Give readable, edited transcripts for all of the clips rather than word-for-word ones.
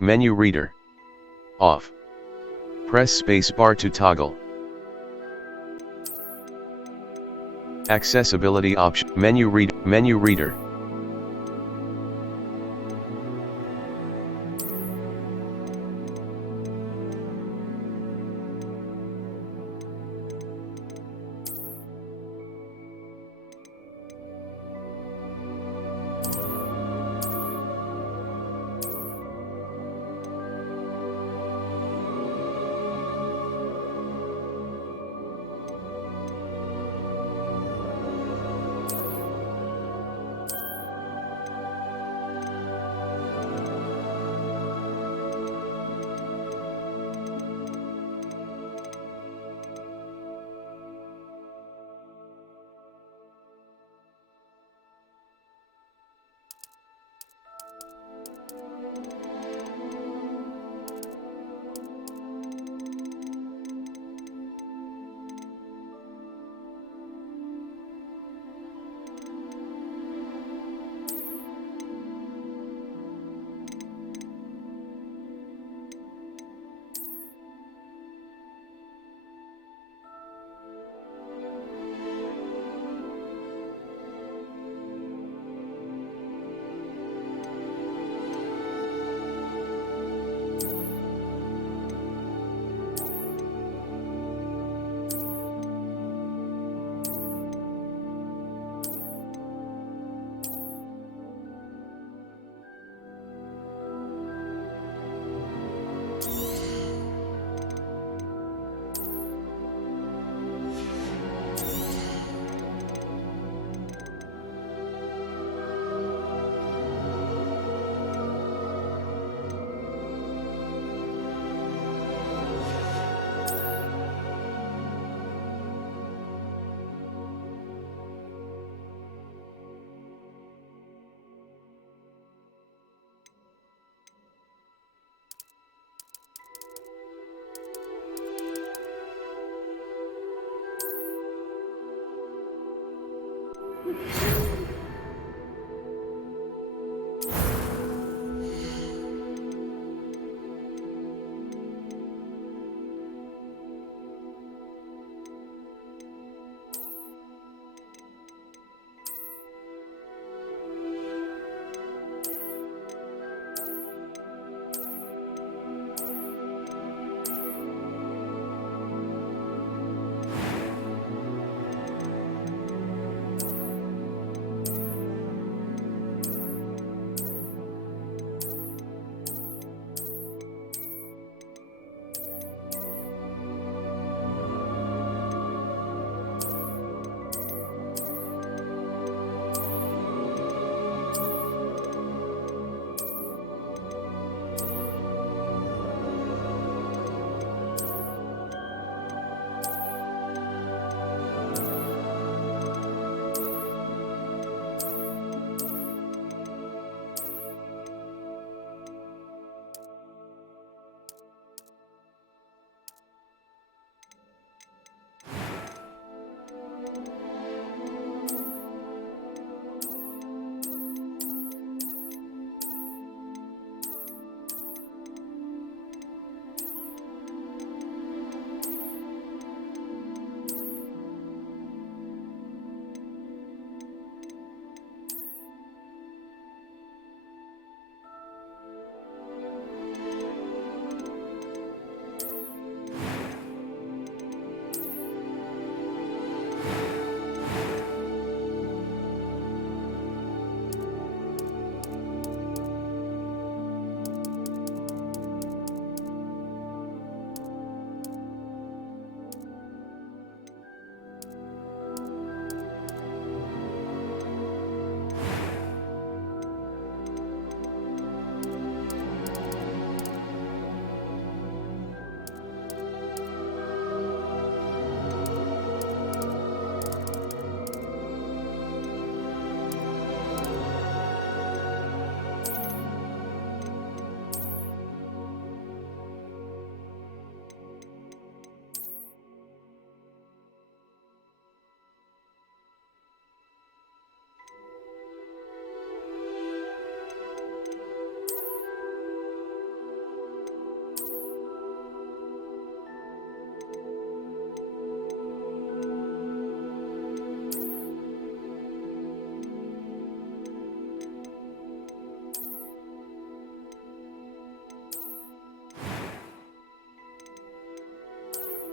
Menu reader. Off. Press space bar to toggle. Accessibility option. Menu reader.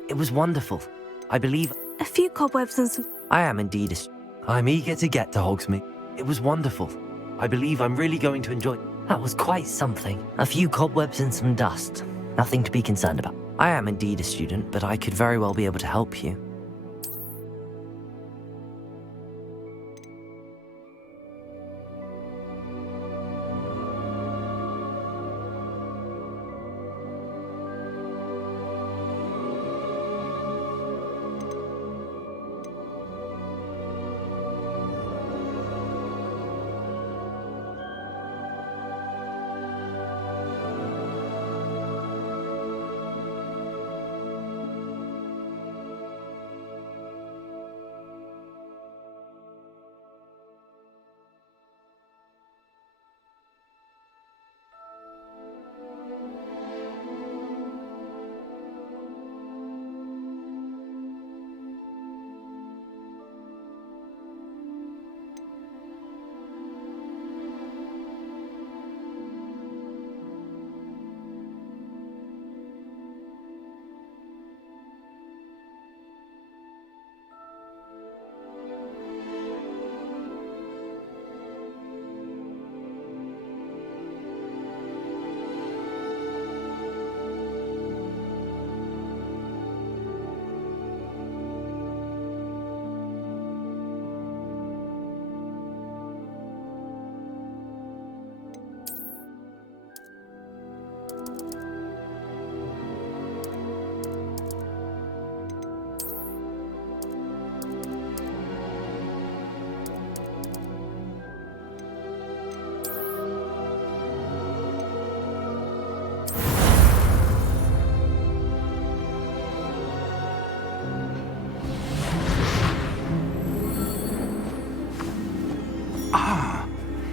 It was wonderful. I believe... A few cobwebs and some... I am indeed a... I'm eager to get to Hogsmeade. It was wonderful. I believe I'm really going to enjoy... That was quite something. A few cobwebs and some dust. Nothing to be concerned about. I am indeed a student, but I could very well be able to help you.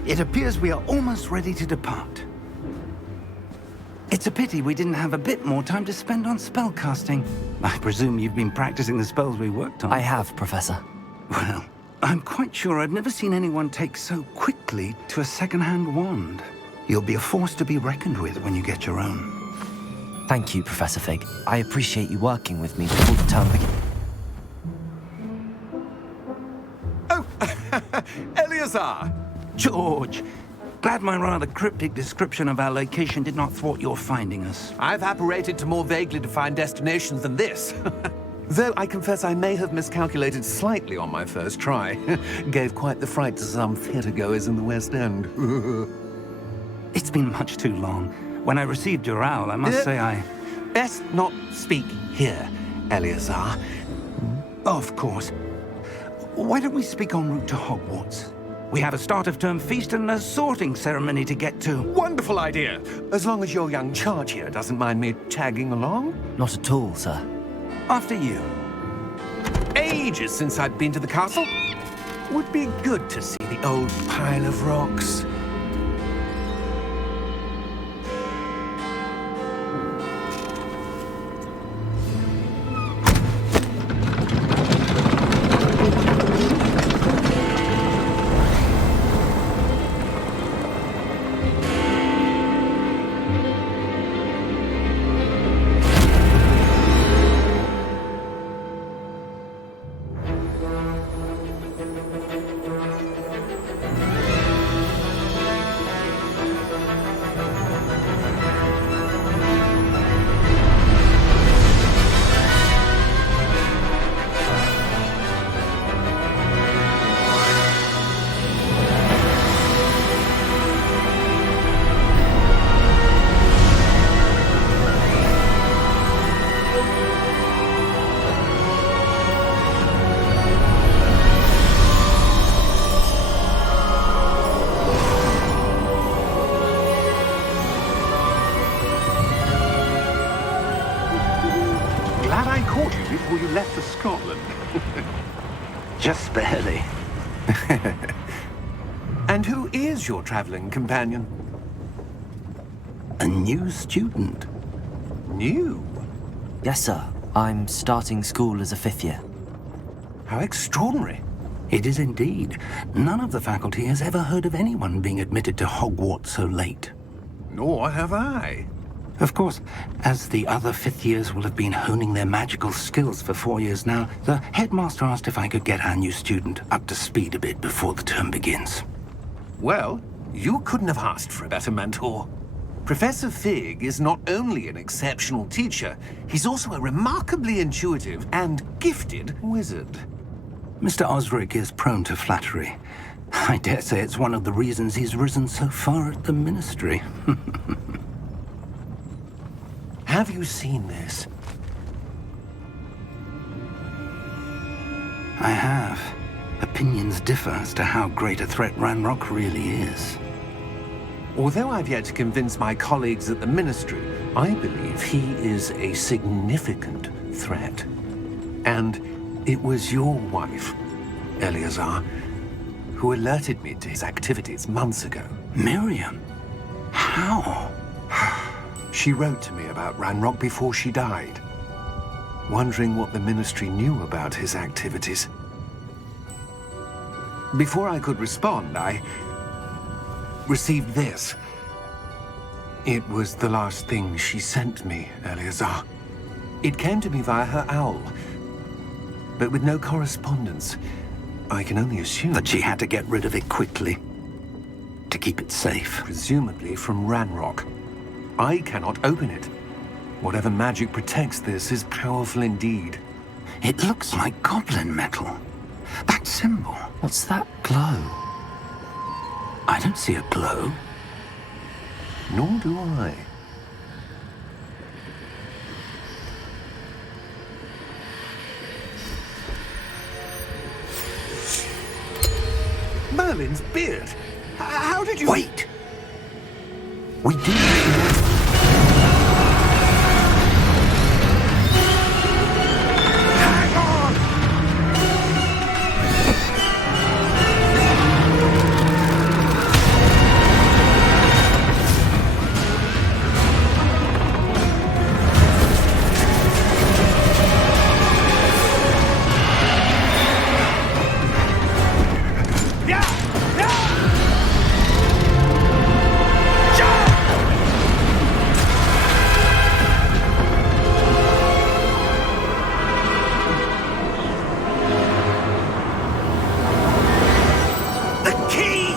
It appears we are almost ready to depart. It's a pity we didn't have a bit more time to spend on spellcasting. I presume you've been practicing the spells we worked on. I have, Professor. Well, I'm quite sure I've never seen anyone take so quickly to a second-hand wand. You'll be a force to be reckoned with when you get your own. Thank you, Professor Fig. I appreciate you working with me before the term begins. Oh, Eleazar! George, glad my rather cryptic description of our location did not thwart your finding us. I've apparated to more vaguely defined destinations than this. Though I confess I may have miscalculated slightly on my first try. Gave quite the fright to some theatre-goers in the West End. It's been much too long. When I received your owl, I must say I... Best not speak here, Eleazar. Of course. Why don't we speak en route to Hogwarts? We have a start-of-term feast and a sorting ceremony to get to. Wonderful idea! As long as your young charge here doesn't mind me tagging along. Not at all, sir. After you. Ages since I'd been to the castle. Would be good to see the old pile of rocks. Glad I caught you before you left for Scotland. Just barely. And who is your traveling companion? A new student. New? Yes, sir. I'm starting school as a 5th year. How extraordinary. It is indeed. None of the faculty has ever heard of anyone being admitted to Hogwarts so late. Nor have I. Of course, as the other fifth years will have been honing their magical skills for 4 years now, the headmaster asked if I could get our new student up to speed a bit before the term begins. Well, you couldn't have asked for a better mentor. Professor Fig is not only an exceptional teacher, he's also a remarkably intuitive and gifted wizard. Mr. Osric is prone to flattery. I dare say it's one of the reasons he's risen so far at the Ministry. Have you seen this? I have. Opinions differ as to how great a threat Ranrock really is. Although I've yet to convince my colleagues at the Ministry, I believe he is a significant threat. And it was your wife, Eleazar, who alerted me to his activities months ago. Miriam? How? She wrote to me about Ranrock before she died, wondering what the Ministry knew about his activities. Before I could respond, I received this. It was the last thing she sent me, Eleazar. It came to me via her owl, but with no correspondence. I can only assume That she had to get rid of it quickly, to keep it safe. presumably from Ranrock. I cannot open it. Whatever magic protects this is powerful indeed. It looks like goblin metal. That symbol. What's that glow? I don't see a glow. Nor do I. Merlin's beard! How did you... Wait! We do... Hang on! The key!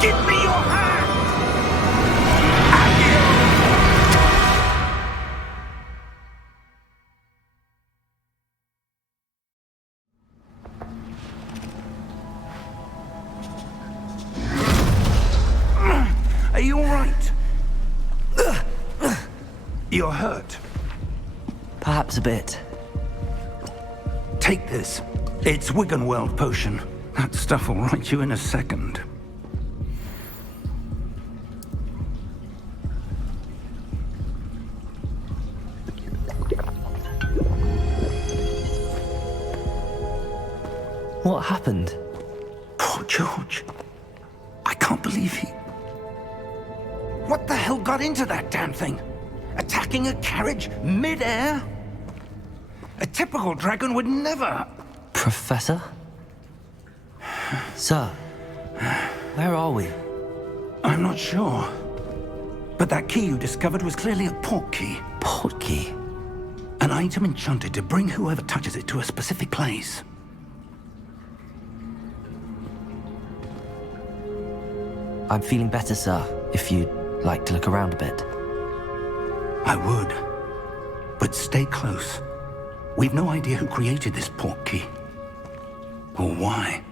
Give me your hand! Are you all right? You're hurt. Perhaps a bit. Take this. It's Wiggenweld potion. That stuff will right you in a second. What happened? Poor George. I can't believe he... What the hell got into that damn thing? Attacking a carriage mid-air? A typical dragon would never... Professor? Sir, where are we? I'm not sure. But that key you discovered was clearly a port key. Port key? An item enchanted to bring whoever touches it to a specific place. I'm feeling better, sir, if you'd like to look around a bit. I would. But stay close. We've no idea who created this port key. Or why.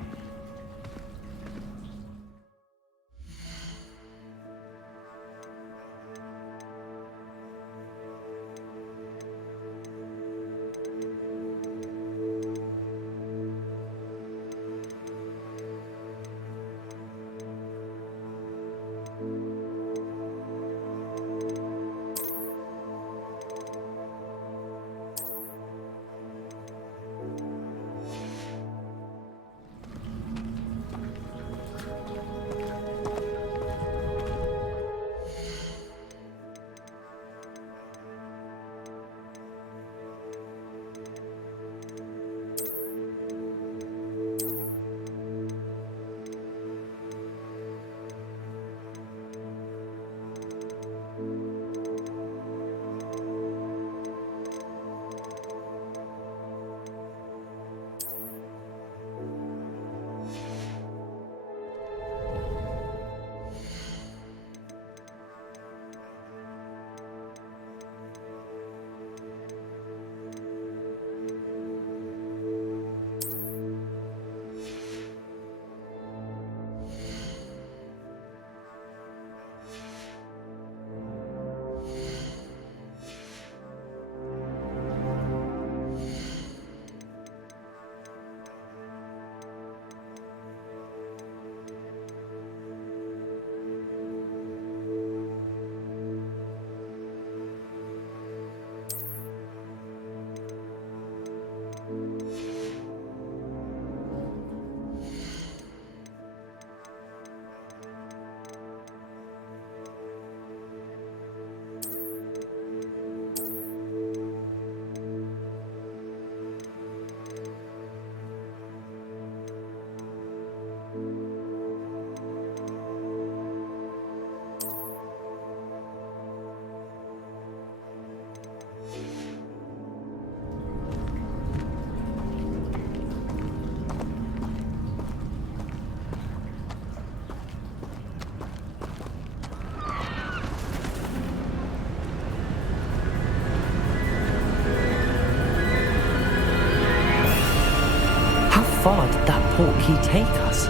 far did that portkey take us?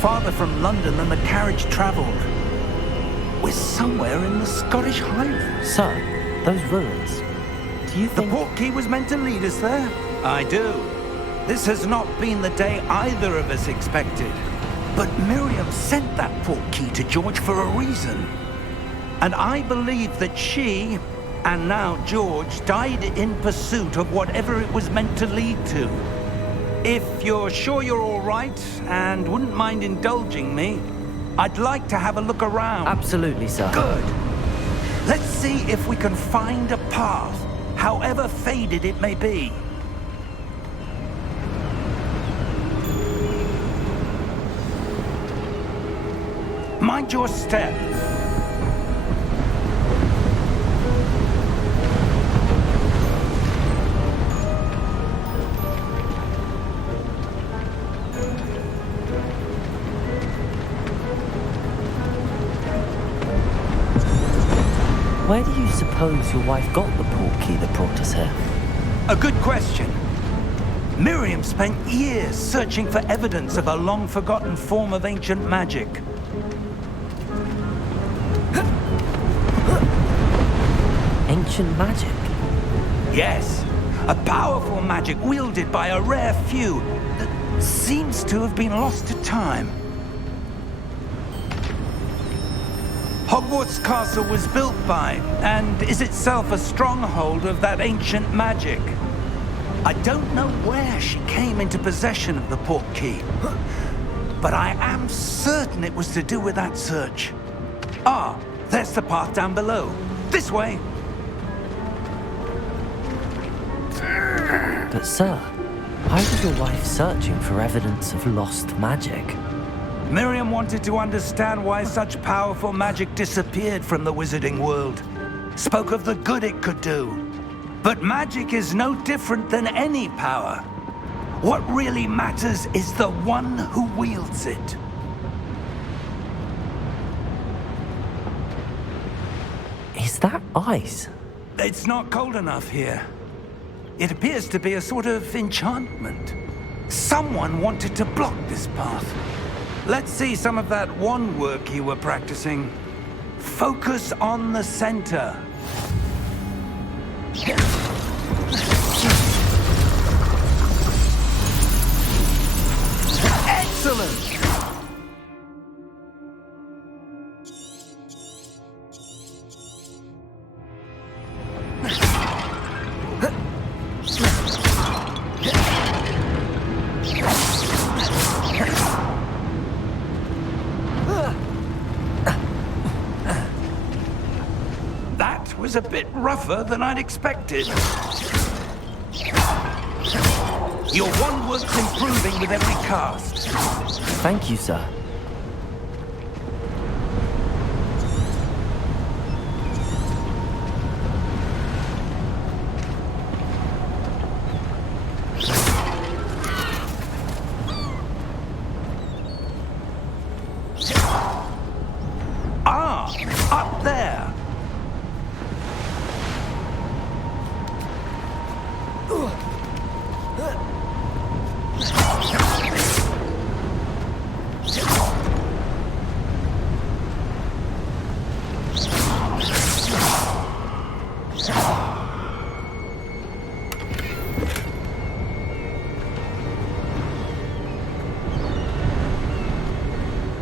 Farther from London than the carriage travelled. We're somewhere in the Scottish Highlands. Sir, those ruins. Do you The think... portkey was meant to lead us there? I do. This has not been the day either of us expected. But Miriam sent that portkey to George for a reason. And I believe that she, and now George, died in pursuit of whatever it was meant to lead to. If you're sure you're all right, and wouldn't mind indulging me, I'd like to have a look around. Absolutely, sir. Good. Let's see if we can find a path, however faded it may be. Mind your step. Where do you suppose your wife got the portkey that brought us here? A good question. Miriam spent years searching for evidence of a long-forgotten form of ancient magic. Ancient magic? Yes, a powerful magic wielded by a rare few that seems to have been lost to time. Hogwarts Castle was built by, and is itself a stronghold of that ancient magic. I don't know where she came into possession of the portkey, but I am certain it was to do with that search. Ah, there's the path down below. This way. But sir, why was your wife searching for evidence of lost magic? Miriam wanted to understand why such powerful magic disappeared from the wizarding world. Spoke of the good it could do. But magic is no different than any power. What really matters is the one who wields it. Is that ice? It's not cold enough here. It appears to be a sort of enchantment. Someone wanted to block this path. Let's see some of that wand work you were practicing. Focus on the center. Excellent! That was a bit rougher than I'd expected. Your wand work's improving with every cast. Thank you, sir. Ah, up there.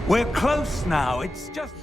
We're close now. It's just...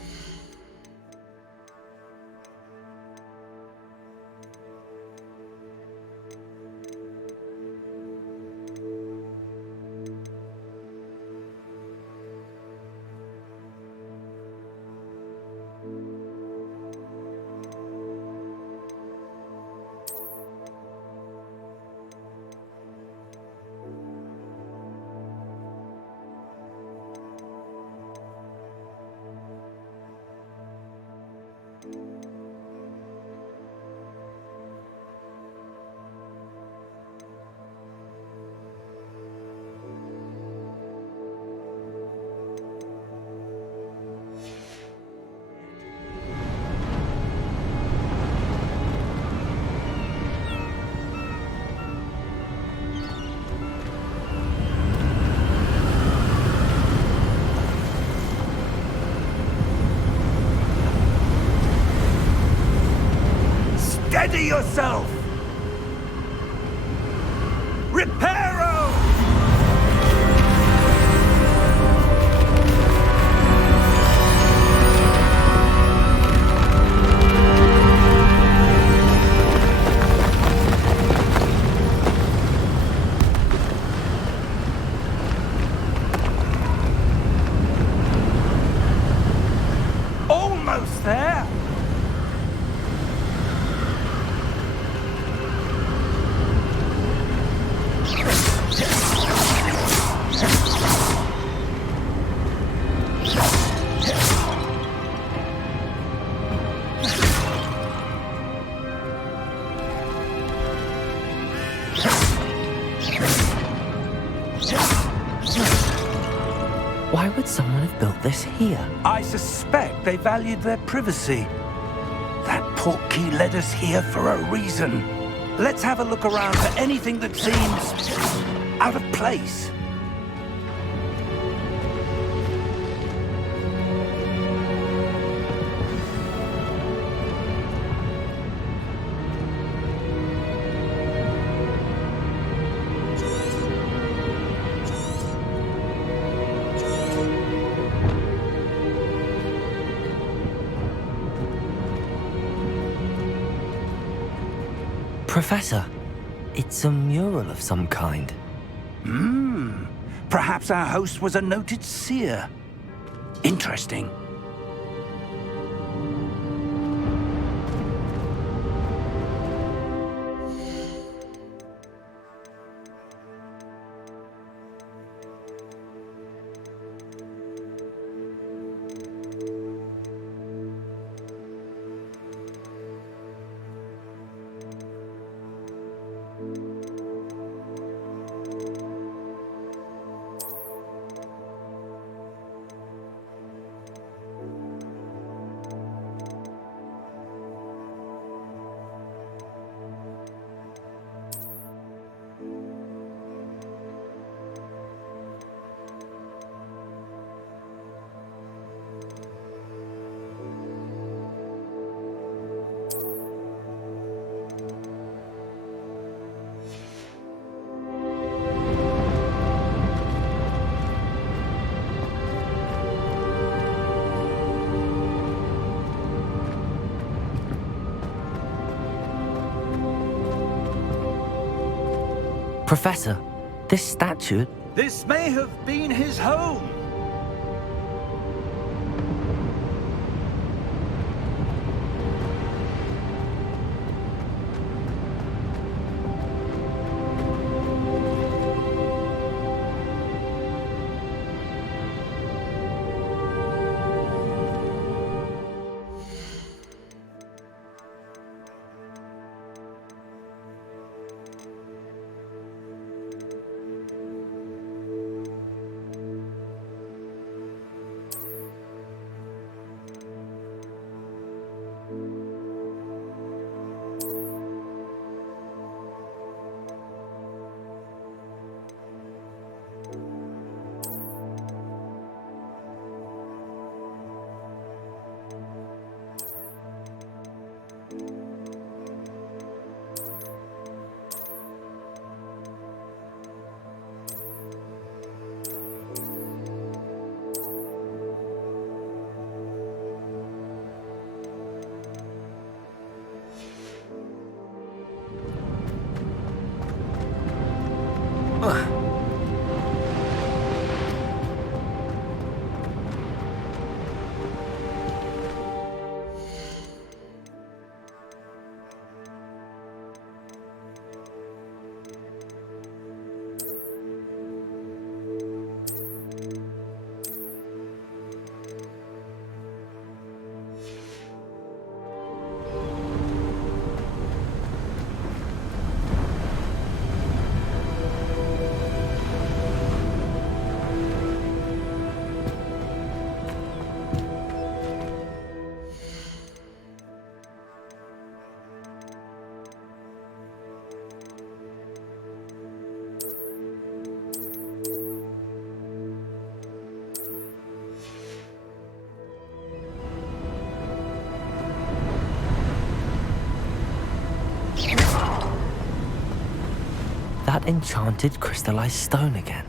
Why would someone have built this here? I suspect they valued their privacy. That portkey led us here for a reason. Let's have a look around for anything that seems out of place. Professor, it's a mural of some kind. Perhaps our host was a noted seer. Interesting. Professor, this statue... This may have been his home. That enchanted crystallized stone again.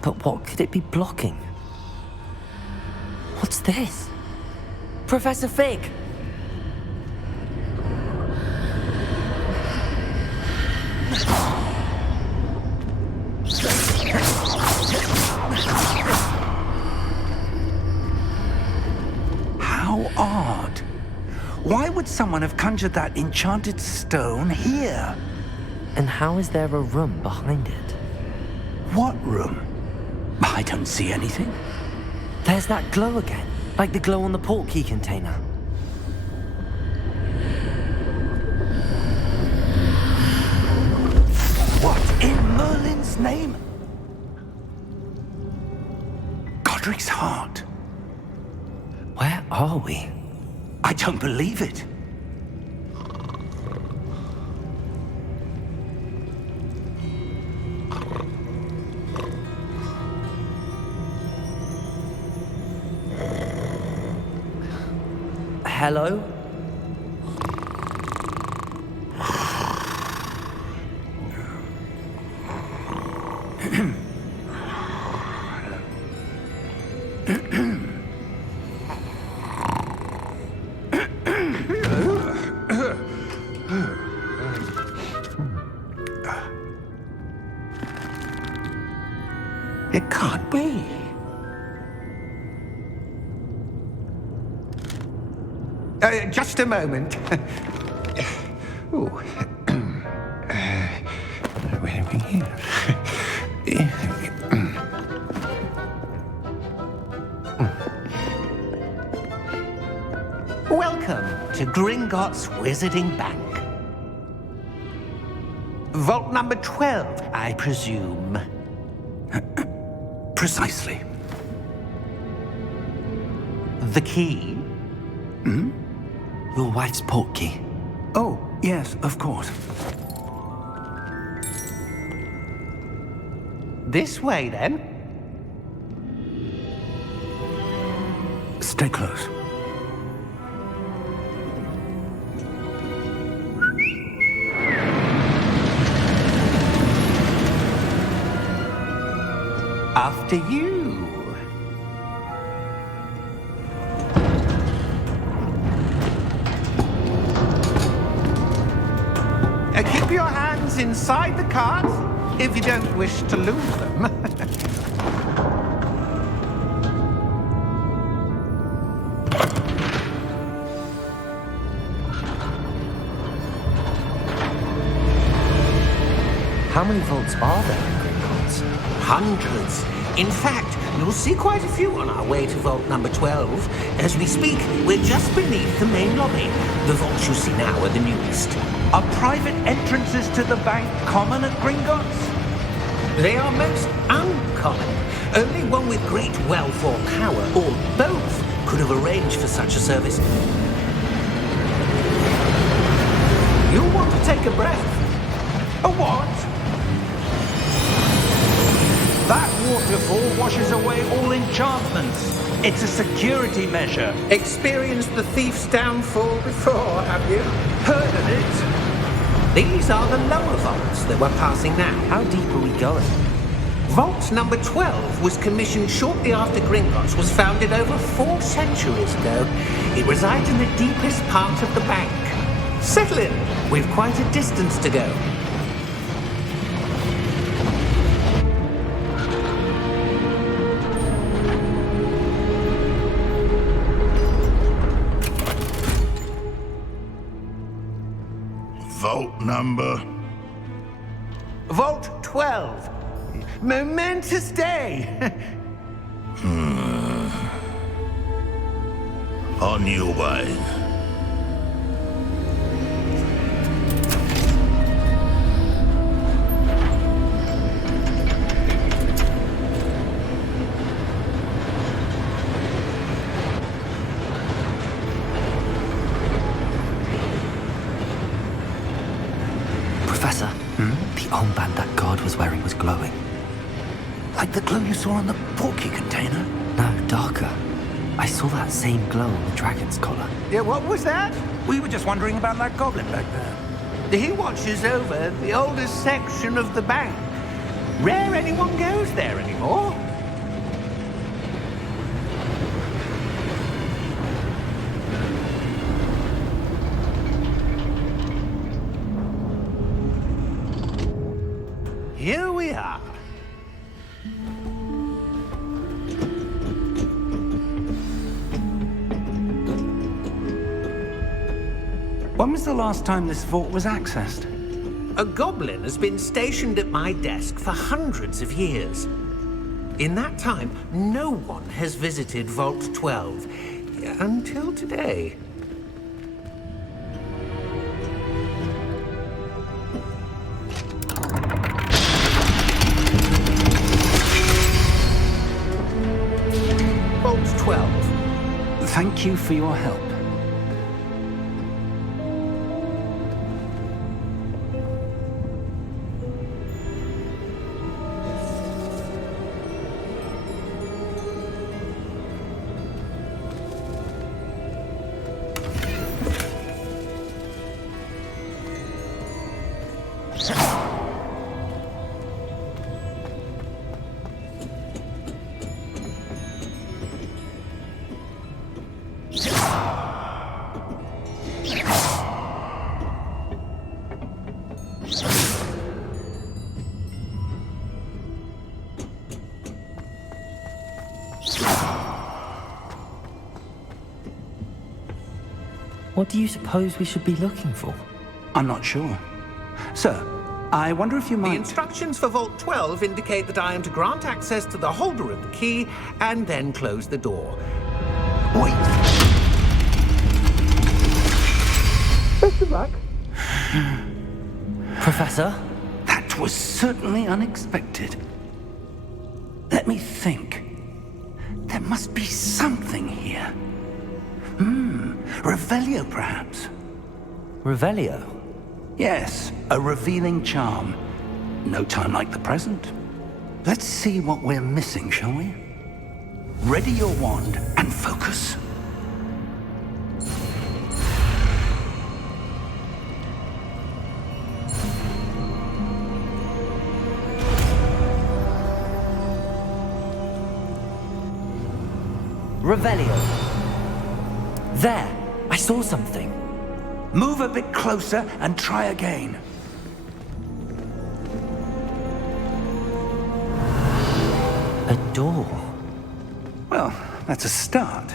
But what could it be blocking? What's this? Professor Fig! How odd. Why would someone have conjured that enchanted stone here? And how is there a room behind it? What room? I don't see anything. There's that glow again, like the glow on the portkey container. What in Merlin's name? God Godric's heart. Where are we? I don't believe it. Hello? It can't be. Just a moment. Ooh. Where are we here? Welcome to Gringotts Wizarding Bank. Vault number 12, I presume. Precisely. The key? Your wife's portkey. Oh, yes, of course. This way, then. Stay close. After you. Keep your hands inside the cart if you don't wish to lose them. How many vaults are there in Gringotts? Hundreds. In fact, you'll see quite a few on our way to vault number 12. As we speak, we're just beneath the main lobby. The vaults you see now are the newest. Are private entrances to the bank common at Gringotts? They are most uncommon. Only one with great wealth or power, or both, could have arranged for such a service. You'll want to take a breath. A what? That waterfall washes away all enchantments. It's a security measure. Experienced the thief's downfall before, have you? Heard of it? These are the lower vaults that we're passing now. How deep are we going? Vault number 12 was commissioned shortly after Gringotts was founded over 4 centuries ago. It resides in the deepest part of the bank. Settle in. We've quite a distance to go. Vault number? Vault 12. Momentous day. On your way. Professor, the armband that guard was wearing was glowing. Like the glow you saw on the porky container? No, darker. I saw that same glow on the dragon's collar. Yeah, what was that? We were just wondering about that goblin back there. He watches over the oldest section of the bank. Rare anyone goes there anymore. Here we are. When was the last time this vault was accessed? A goblin has been stationed at my desk for hundreds of years. In that time, no one has visited Vault 12 until today. Thank you for your help. What do you suppose we should be looking for? I'm not sure. Sir, I wonder if you The might... instructions for Vault 12 indicate that I am to grant access to the holder of the key and then close the door. Wait! Best of luck. Professor? That was certainly unexpected. Let me think. There must be something here. Revelio, perhaps? Revelio? Yes, a revealing charm. No time like the present. Let's see what we're missing, shall we? Ready your wand and focus. Revelio. There! I saw something. Move a bit closer and try again. A door. Well, that's a start.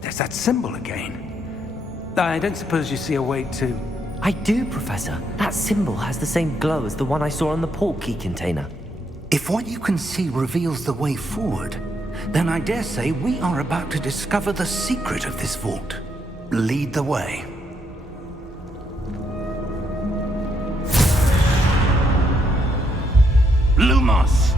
There's that symbol again. I don't suppose you see a way to... I do, Professor. That symbol has the same glow as the one I saw on the port key container. If what you can see reveals the way forward, then I dare say we are about to discover the secret of this vault. Lead the way. Lumos!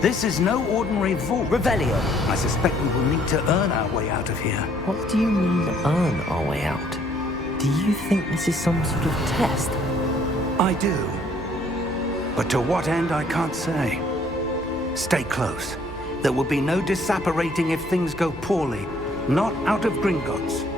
This is no ordinary vault. Revelio. I suspect we will need to earn our way out of here. What do you mean, earn our way out? Do you think this is some sort of test? I do. But to what end, I can't say. Stay close. There will be no disapparating if things go poorly. Not out of Gringotts.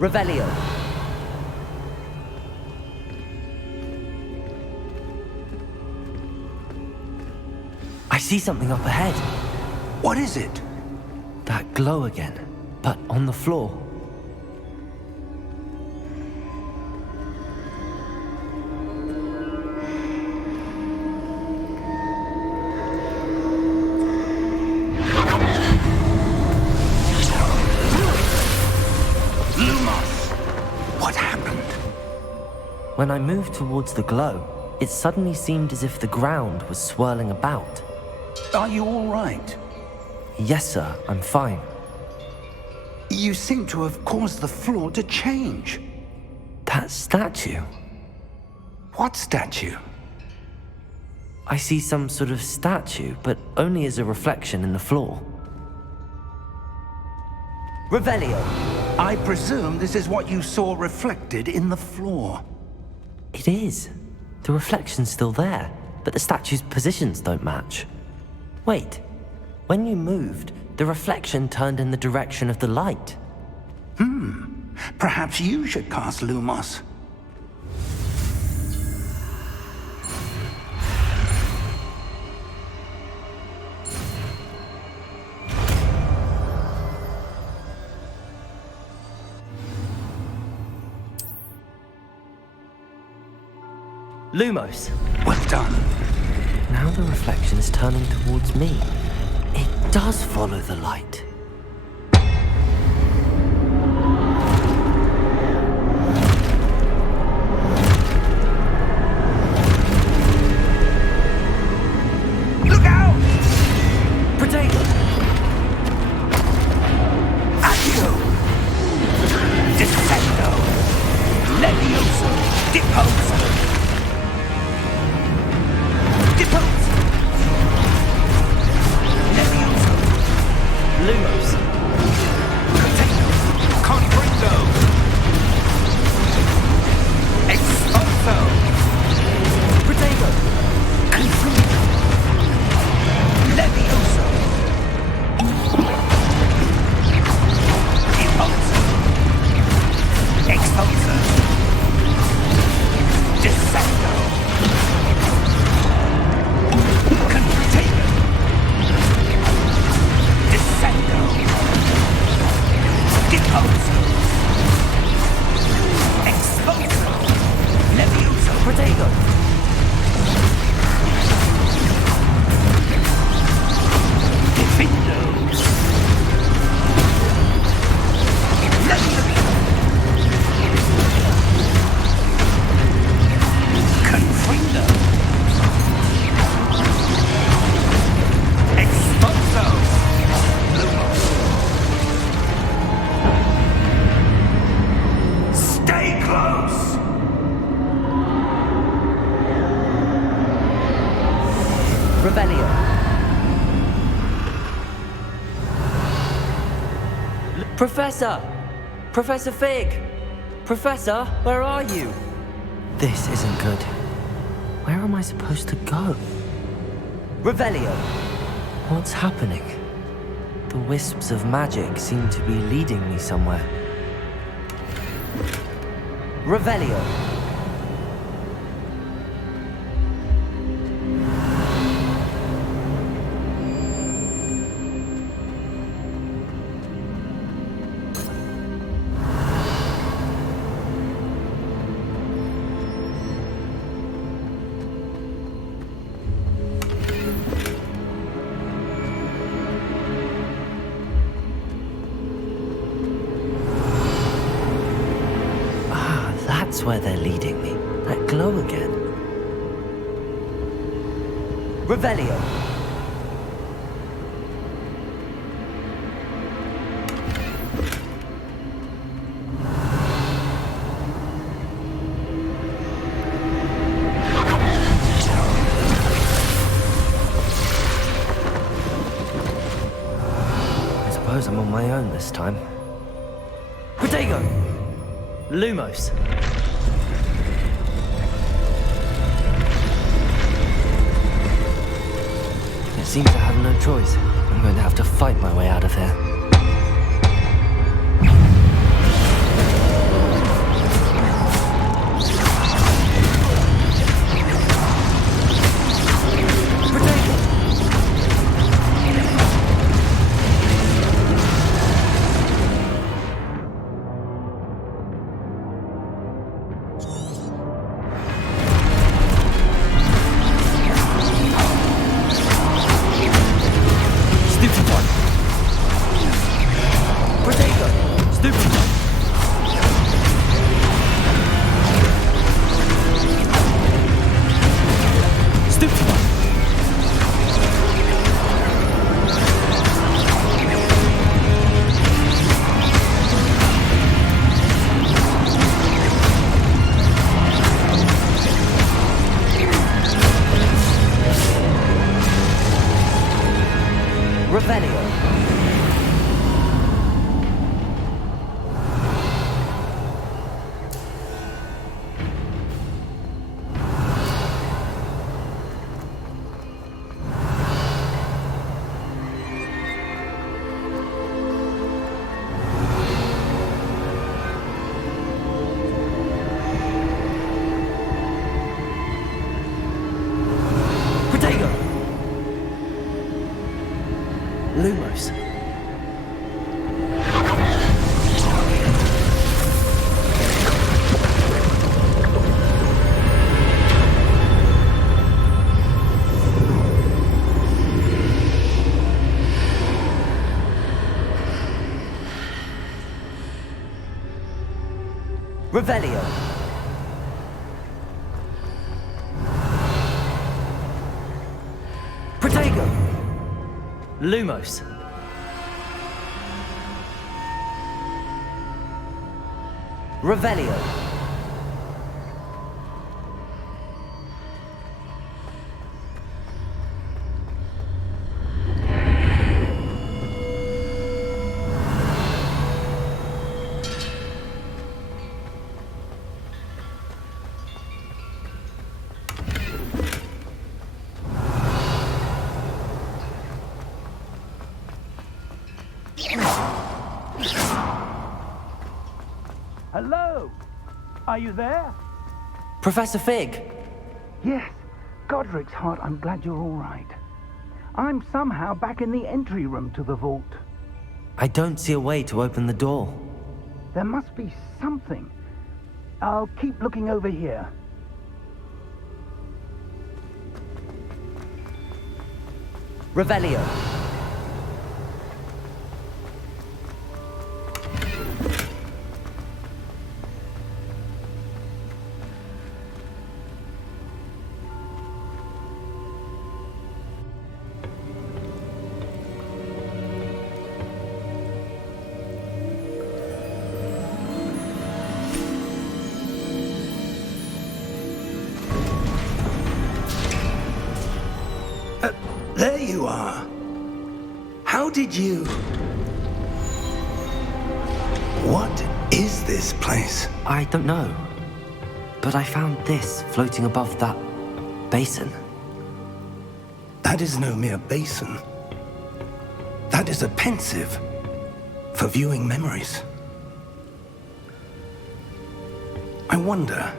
Revelio. I see something up ahead. What is it? That glow again, but on the floor. When I moved towards the glow, it suddenly seemed as if the ground was swirling about. Are you all right? Yes, sir, I'm fine. You seem to have caused the floor to change. That statue? What statue? I see some sort of statue, but only as a reflection in the floor. Revelio! I presume this is what you saw reflected in the floor. It is. The reflection's still there, but the statue's positions don't match. Wait, when you moved, the reflection turned in the direction of the light. Perhaps you should cast Lumos. Lumos! Well done. Now the reflection is turning towards me. It does follow the light. Look out! Potato! At you! Professor! Professor Fig! Professor, where are you? This isn't good. Where am I supposed to go? Revelio! What's happening? The wisps of magic seem to be leading me somewhere. Revelio! That's where they're leading me. That glow again. Revelio. I suppose I'm on my own this time. Protego! Lumos. It seems I have no choice. I'm going to have to fight my way out of here. Lumos. Revelio. Protego. Lumos. Revelio. Hello! Are you there? Professor Fig. Yes. Godric's heart, I'm glad you're all right. I'm somehow back in the entry room to the vault. I don't see a way to open the door. There must be something. I'll keep looking over here. Revelio. There you are. How did you... What is this place? I don't know. But I found this floating above that basin. That is no mere basin. That is a pensive for viewing memories. I wonder...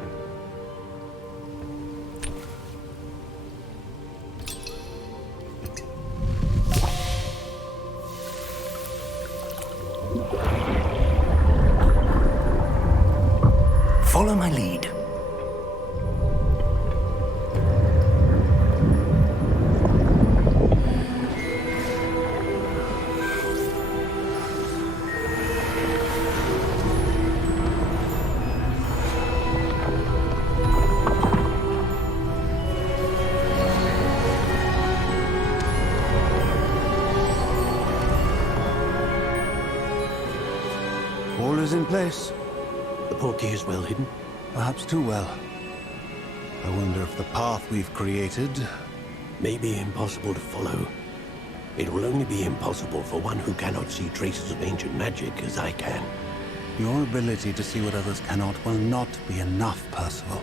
Follow my lead. All is in place. The portkey is well hidden. Perhaps too well. I wonder if the path we've created... may be impossible to follow. It will only be impossible for one who cannot see traces of ancient magic as I can. Your ability to see what others cannot will not be enough, Percival.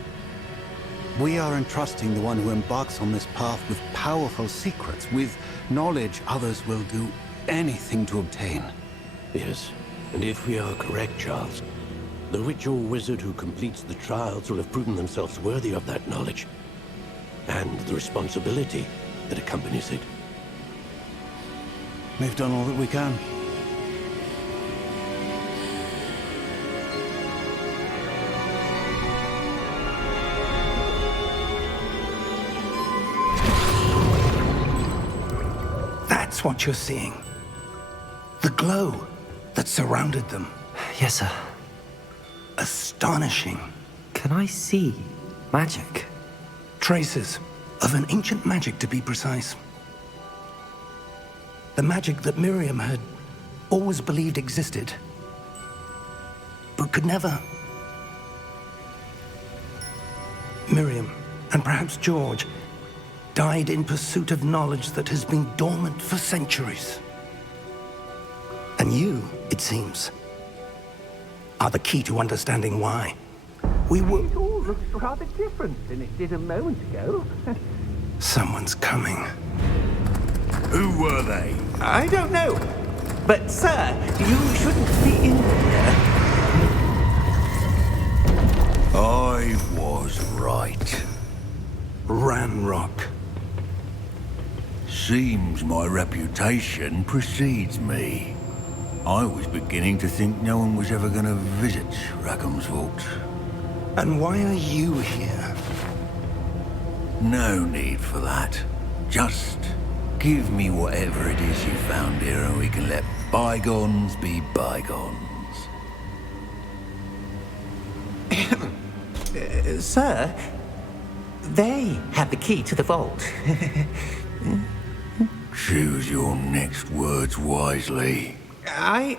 We are entrusting the one who embarks on this path with powerful secrets, with knowledge others will do anything to obtain. Yes, and if we are correct, Charles, the witch or wizard who completes the trials will have proven themselves worthy of that knowledge, and the responsibility that accompanies it. We've done all that we can. That's what you're seeing. The glow that surrounded them. Yes, sir. Astonishing. Can I see magic? Traces of an ancient magic, to be precise. The magic that Miriam had always believed existed, but could never. Miriam, and perhaps George, died in pursuit of knowledge that has been dormant for centuries. And you, it seems, are the key to understanding why. We were... It all looks rather different than it did a moment ago. Someone's coming. Who were they? I don't know. But, sir, you shouldn't be in here. I was right. Ranrock. Seems my reputation precedes me. I was beginning to think no one was ever going to visit Rackham's Vault. And why are you here? No need for that. Just give me whatever it is you found here and we can let bygones be bygones. Sir, they have the key to the vault. Choose your next words wisely. I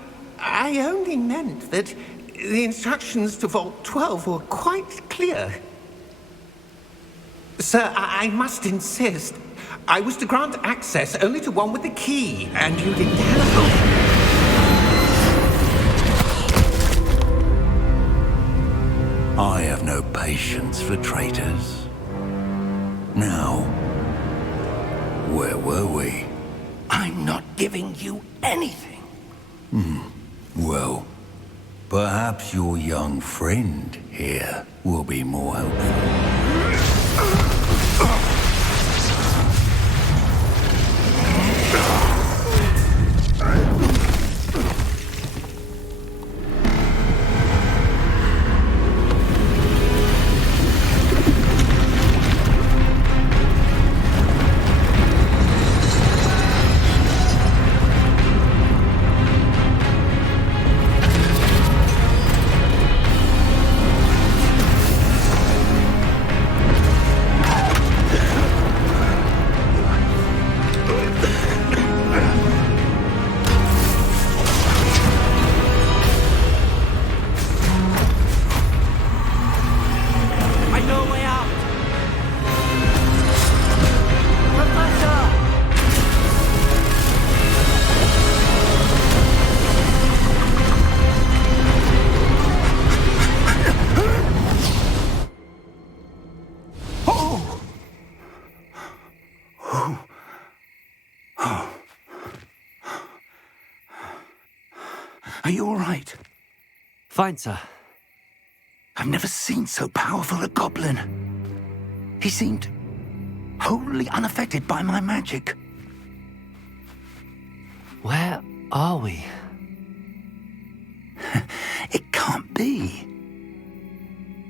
only meant that the instructions to Vault 12 were quite clear. Sir, I must insist. I was to grant access only to one with the key, and you didn't telephone. I have no patience for traitors. Now, where were we? I'm not giving you anything. Well, perhaps your young friend here will be more helpful. Are you all right? Fine, sir. I've never seen so powerful a goblin. He seemed wholly unaffected by my magic. Where are we? It can't be.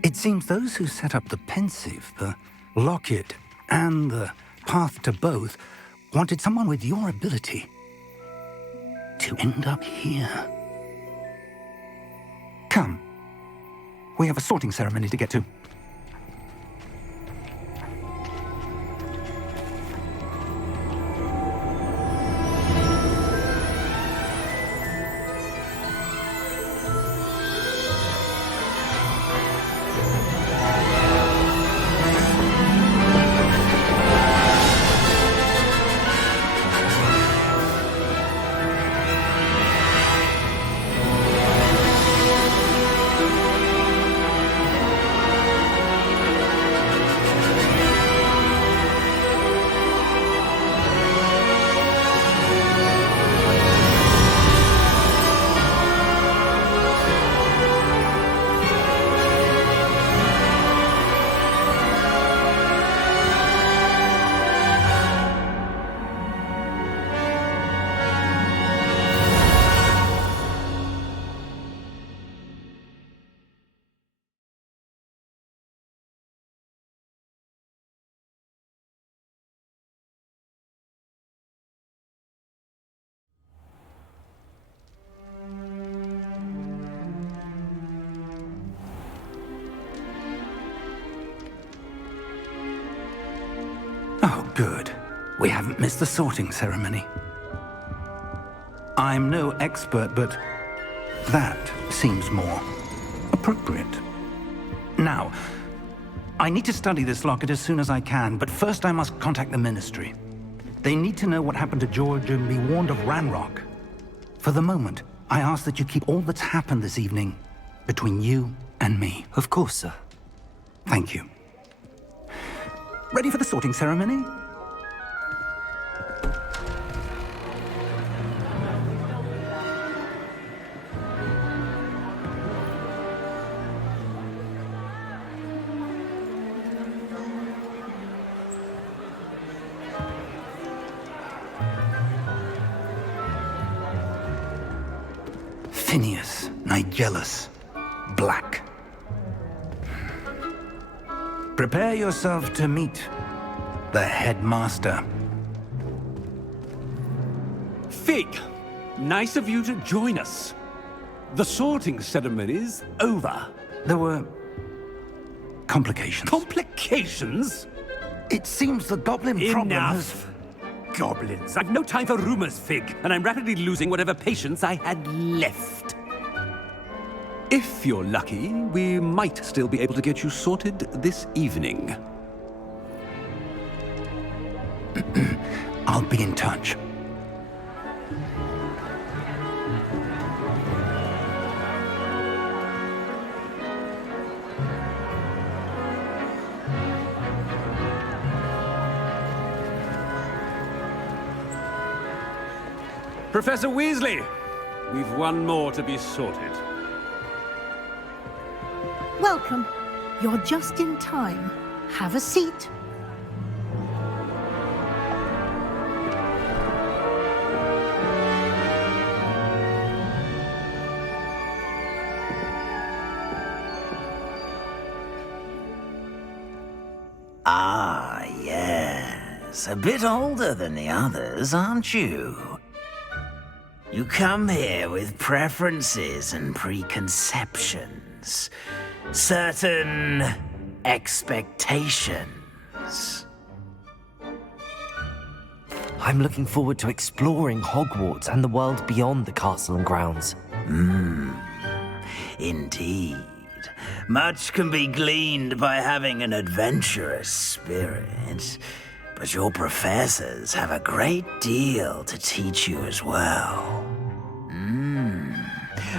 It seems those who set up the pensive, the locket, and the path to both wanted someone with your ability to end up here. Come. We have a sorting ceremony to get to. Oh, good. We haven't missed the sorting ceremony. I'm no expert, but that seems more appropriate. Now, I need to study this locket as soon as I can, but first I must contact the Ministry. They need to know what happened to George and be warned of Ranrock. For the moment, I ask that you keep all that's happened this evening between you and me. Of course, sir. Thank you. Ready for the sorting ceremony? Phineas, Nigellus, Black. Prepare yourself to meet the headmaster. Fig, nice of you to join us. The sorting ceremony's over. There were complications. Complications? It seems the goblin problem has... Enough! Goblins. I've no time for rumors, Fig, and I'm rapidly losing whatever patience I had left. If you're lucky, we might still be able to get you sorted this evening. I'll be in touch. Professor Weasley, we've one more to be sorted. Welcome. You're just in time. Have a seat. Ah, yes. A bit older than the others, aren't you? You come here with preferences and preconceptions. Certain expectations. I'm looking forward to exploring Hogwarts and the world beyond the castle and grounds. Indeed. Much can be gleaned by having an adventurous spirit, but your professors have a great deal to teach you as well.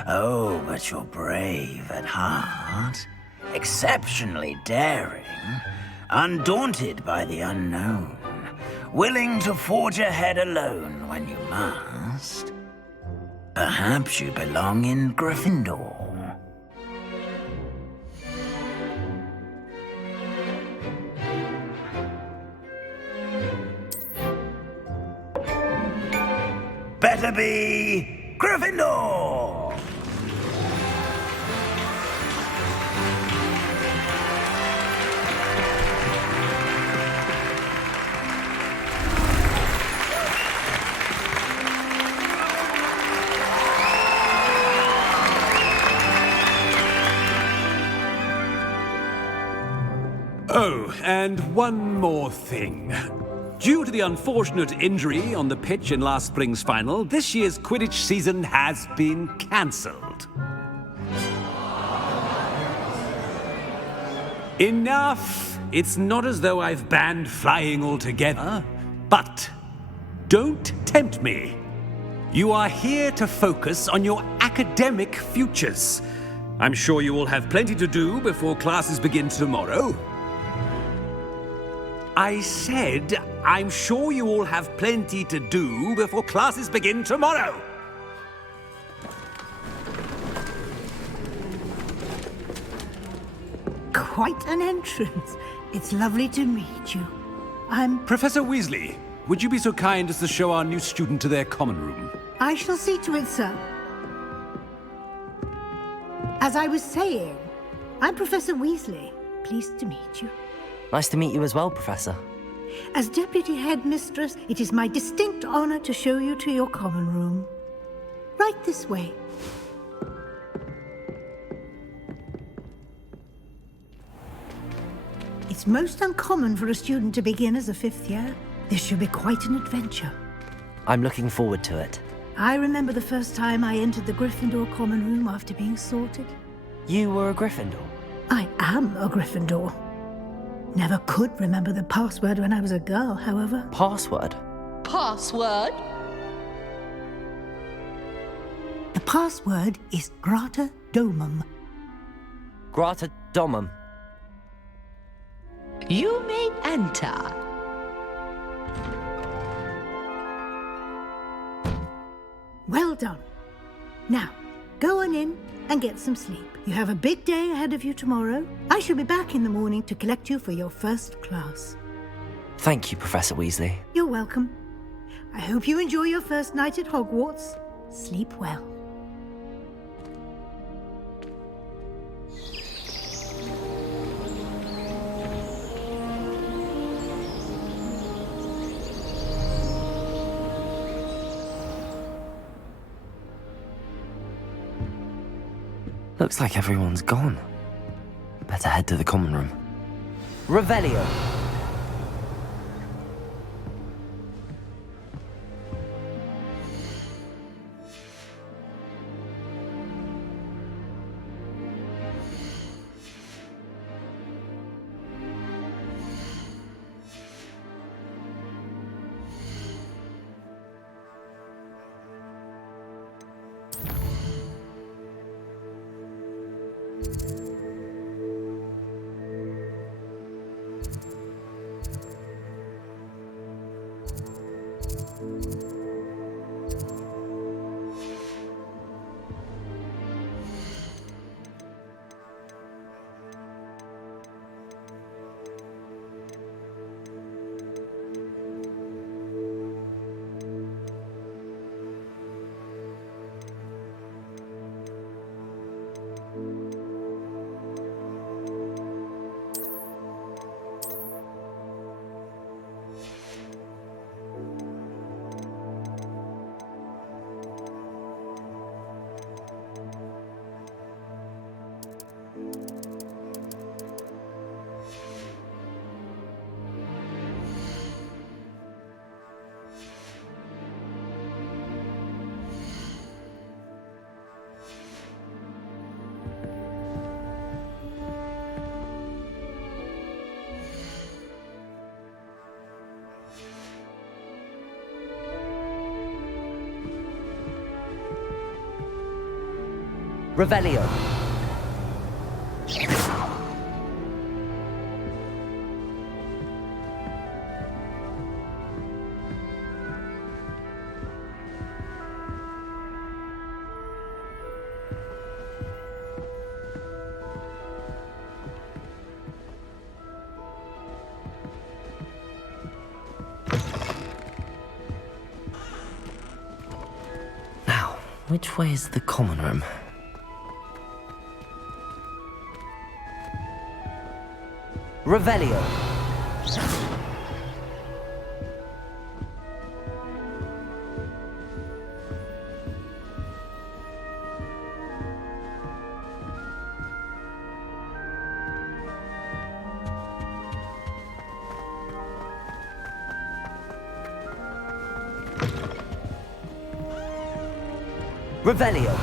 Oh, but you're brave at heart, exceptionally daring, undaunted by the unknown, willing to forge ahead alone when you must. Perhaps you belong in Gryffindor. Better be Gryffindor! Oh, and one more thing. Due to the unfortunate injury on the pitch in last spring's final, this year's Quidditch season has been cancelled. Enough! It's not as though I've banned flying altogether, but don't tempt me. You are here to focus on your academic futures. I'm sure you will have plenty to do before classes begin tomorrow. I said, I'm sure you all have plenty to do before classes begin tomorrow. Quite an entrance. It's lovely to meet you. I'm... Professor Weasley, would you be so kind as to show our new student to their common room? I shall see to it, sir. As I was saying, I'm Professor Weasley. Pleased to meet you. Nice to meet you as well, Professor. As Deputy Headmistress, it is my distinct honor to show you to your common room. Right this way. It's most uncommon for a student to begin as a fifth year. This should be quite an adventure. I'm looking forward to it. I remember the first time I entered the Gryffindor common room after being sorted. You were a Gryffindor? I am a Gryffindor. Never could remember the password when I was a girl, however. Password? Password? The password is Grata Domum. Grata Domum. You may enter. Well done. Now, go on in and get some sleep. You have a big day ahead of you tomorrow. I shall be back in the morning to collect you for your first class. Thank you, Professor Weasley. You're welcome. I hope you enjoy your first night at Hogwarts. Sleep well. Looks like everyone's gone. Better head to the common room. Revelio! Revelio. Which way is the common room? Revelio. Revelio.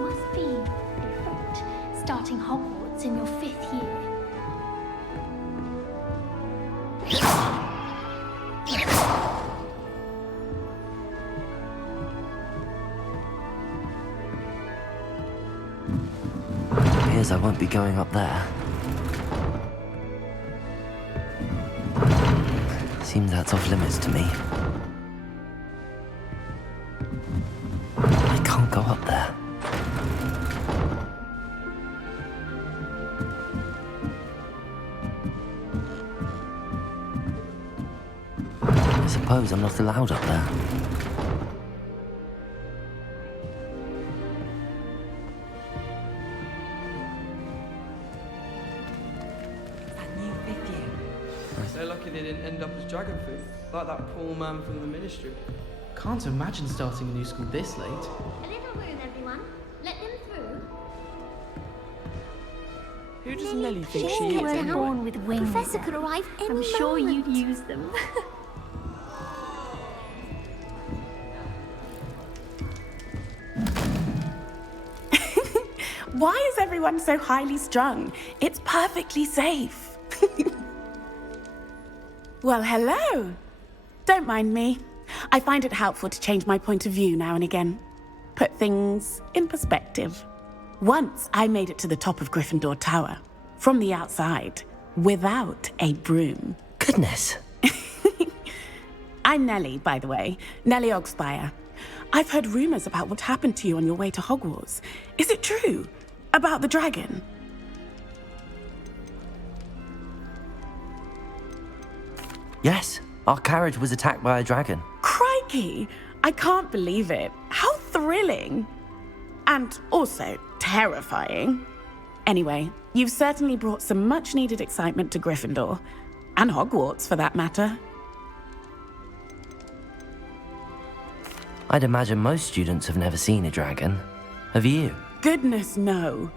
Must be different, starting Hogwarts in your 5th year. Appears I won't be going up there. Seems that's off limits to me. I can't go up there. I suppose I'm not allowed up there. So lucky they didn't end up as dragon food, like that poor man from the ministry. Can't imagine starting a new school this late. A little room, everyone. Let them through. Who does Nellie think she She is were anyway? born with wings. Professor could arrive any I'm sure you'd use them. Why is everyone so highly strung? It's perfectly safe. Well, hello. Don't mind me. I find it helpful to change my point of view now and again. Put things in perspective. Once I made it to the top of Gryffindor Tower, from the outside, without a broom. Goodness. I'm Nellie, by the way. Nellie Ogspire. I've heard rumors about what happened to you on your way to Hogwarts. Is it true? About the dragon? Yes, our carriage was attacked by a dragon. Crikey! I can't believe it. How thrilling! And also terrifying. Anyway, you've certainly brought some much-needed excitement to Gryffindor. And Hogwarts, for that matter. I'd imagine most students have never seen a dragon. Have you? Goodness, no.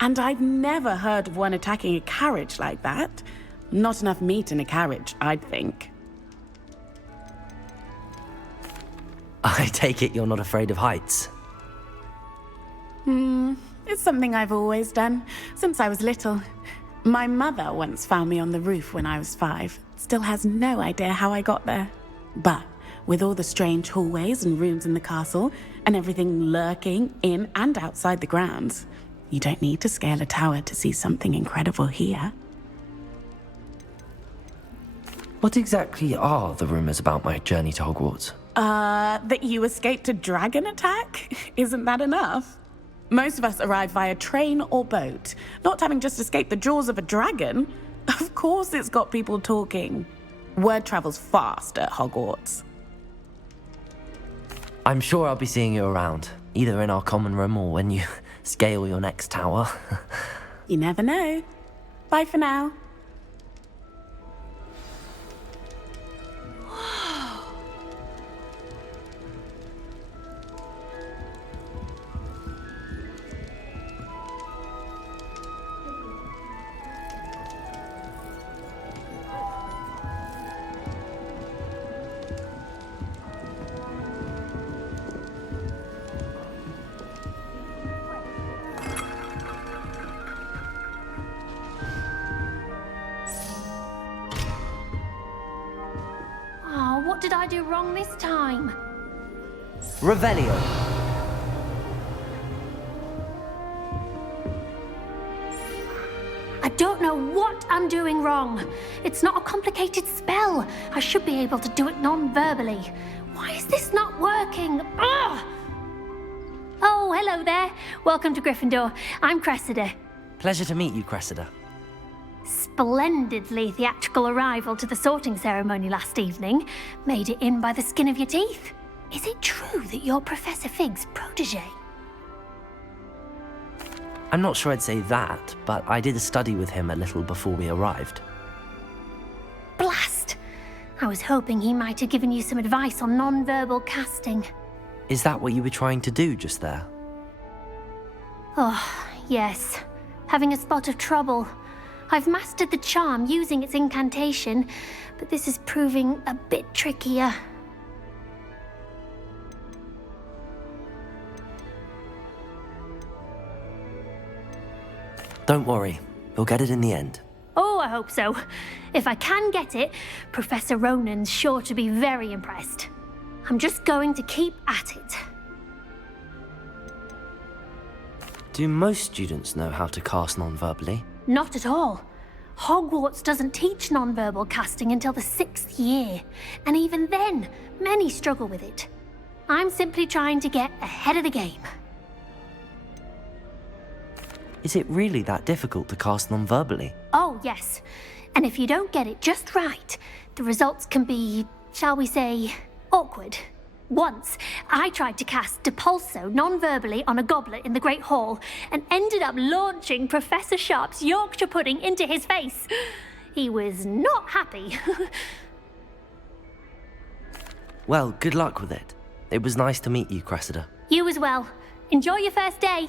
And I've never heard of one attacking a carriage like that. Not enough meat in a carriage, I'd think. I take it you're not afraid of heights. It's something I've always done, since I was little. My mother once found me on the roof when I was 5. Still has no idea how I got there. But with all the strange hallways and rooms in the castle, and everything lurking in and outside the grounds, you don't need to scale a tower to see something incredible here. What exactly are the rumors about my journey to Hogwarts? That you escaped a dragon attack? Isn't that enough? Most of us arrive via train or boat, not having just escaped the jaws of a dragon. Of course it's got people talking. Word travels fast at Hogwarts. I'm sure I'll be seeing you around, either in our common room or when you scale your next tower. You never know. Bye for now. did I do wrong this time? Revelio. I don't know what I'm doing wrong. It's not a complicated spell. I should be able to do it non-verbally. Why is this not working? Ugh! Oh, hello there. Welcome to Gryffindor. I'm Cressida. Pleasure to meet you, Cressida. Splendidly theatrical arrival to the sorting ceremony last evening. Made it in by the skin of your teeth. Is it true that you're Professor Fig's protege? I'm not sure I'd say that, but I did a study with him a little before we arrived. Blast! I was hoping he might have given you some advice on non-verbal casting. Is that what you were trying to do just there? Oh, yes. Having a spot of trouble. I've mastered the charm using its incantation, but this is proving a bit trickier. Don't worry, you'll get it in the end. Oh, I hope so. If I can get it, Professor Ronan's sure to be very impressed. I'm just going to keep at it. Do most students know how to cast non-verbally? Not at all. Hogwarts doesn't teach non-verbal casting until the 6th year, and even then, many struggle with it. I'm simply trying to get ahead of the game. Is it really that difficult to cast non-verbally? Oh, yes. And if you don't get it just right, the results can be, shall we say, awkward. Once, I tried to cast Depulso non-verbally on a goblet in the Great Hall and ended up launching Professor Sharp's Yorkshire pudding into his face. He was not happy. Well, good luck with it. It was nice to meet you, Cressida. You as well. Enjoy your first day.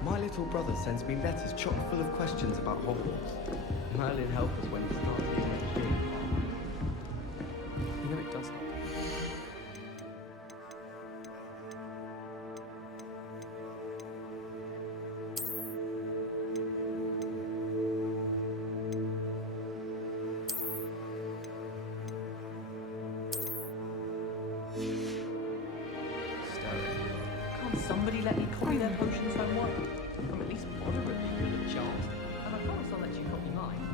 My little brother sends me letters chock full of questions about Hogwarts. Merlin help us when he starts getting next year. You know it does help. Can't somebody let me copy their potions homework? I'm at least moderately good at charms, and I promise I'll let you copy mine.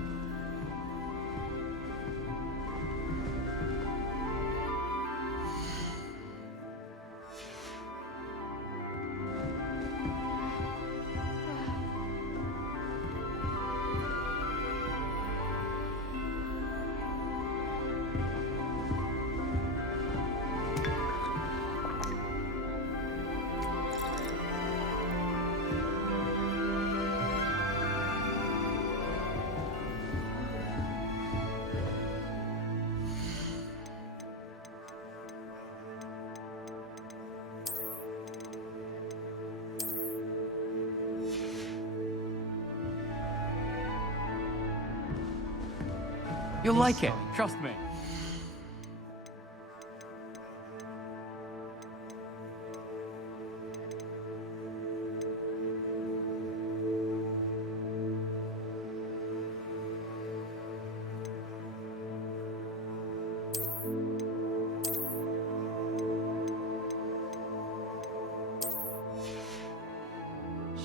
You'll like it, trust me.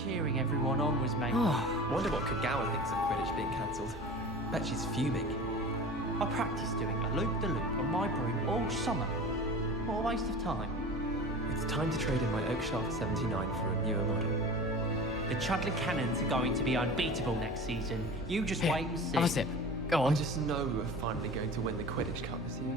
Cheering everyone on was made. Wonder what Kagawa thinks of Quidditch being cancelled. Bet she's fuming. I practiced doing a loop-the-loop on my broom all summer. What a waste of time. It's time to trade in my Oakshaft 79 for a newer model. The Chudley Cannons are going to be unbeatable next season. You just wait and see. Have a sip. Go on. I just know we're finally going to win the Quidditch Cup this year.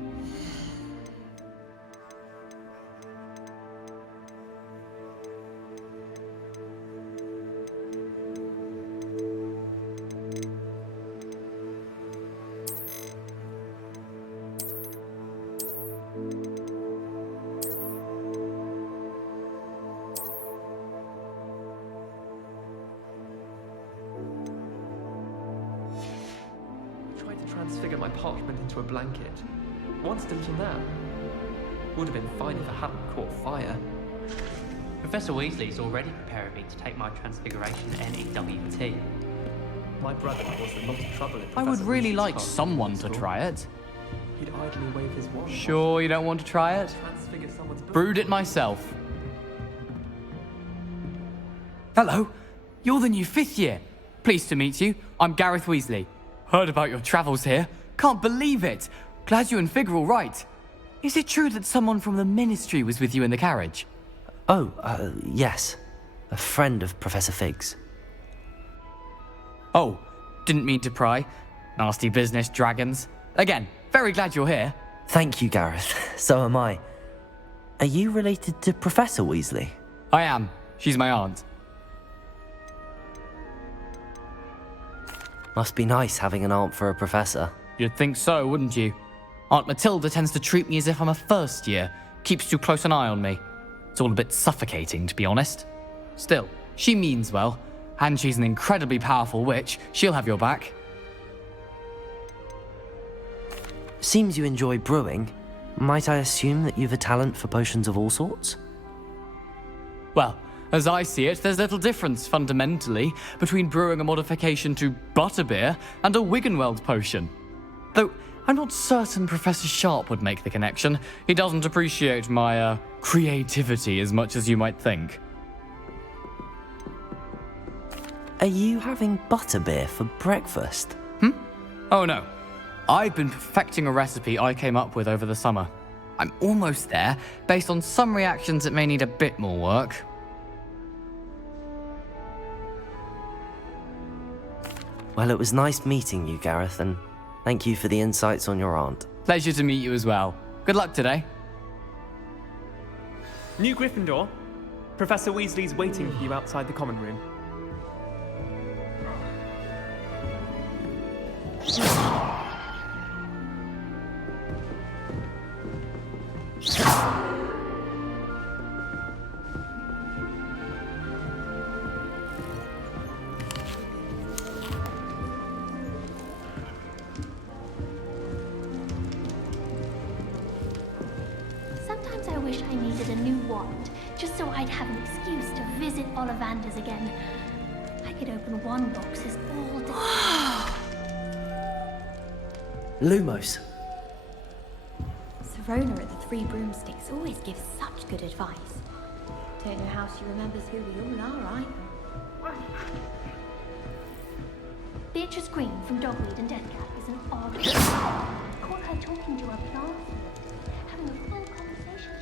my parchment into a blanket. Once a little nap. Would have been fine if I hadn't caught fire. Professor Weasley's already preparing me to take my transfiguration NEWT. My brother caused a lot of trouble in I would Professor really Weasley's like class someone at to school. try it. He'd idly wave his wand. Sure you don't want to try it? Transfigure someone's Brewed it myself. Hello, you're the new 5th year. Pleased to meet you. I'm Gareth Weasley. Heard about your travels here. Can't believe it. Glad you and Fig are all right. Is it true that someone from the Ministry was with you in the carriage? Oh, yes. A friend of Professor Fig's. Oh, didn't mean to pry. Nasty business, dragons. Again, very glad you're here. Thank you, Gareth. So am I. Are you related to Professor Weasley? I am. She's my aunt. Must be nice having an aunt for a professor. You'd think so, wouldn't you? Aunt Matilda tends to treat me as if I'm a first year. Keeps too close an eye on me. It's all a bit suffocating, to be honest. Still, she means well. And she's an incredibly powerful witch. She'll have your back. Seems you enjoy brewing. Might I assume that you've a talent for potions of all sorts? Well, as I see it, there's little difference, fundamentally, between brewing a modification to butterbeer and a Wiggenweld potion. Though, I'm not certain Professor Sharp would make the connection. He doesn't appreciate my, creativity as much as you might think. Are you having butterbeer for breakfast? Oh no. I've been perfecting a recipe I came up with over the summer. I'm almost there, based on some reactions that may need a bit more work. Well, it was nice meeting you, Gareth, and thank you for the insights on your aunt. Pleasure to meet you as well. Good luck today. New Gryffindor. Professor Weasley's waiting for you outside the common room. Sometimes I wish I needed a new wand, just so I'd have an excuse to visit Ollivander's again. I could open wand boxes all day. Lumos. Serona at the Three Broomsticks always gives such good advice. Don't know how she remembers who we all are either. Beatrice Green from Dogweed and Deathcap is an odd. Caught her talking to her plant, having a full conversation.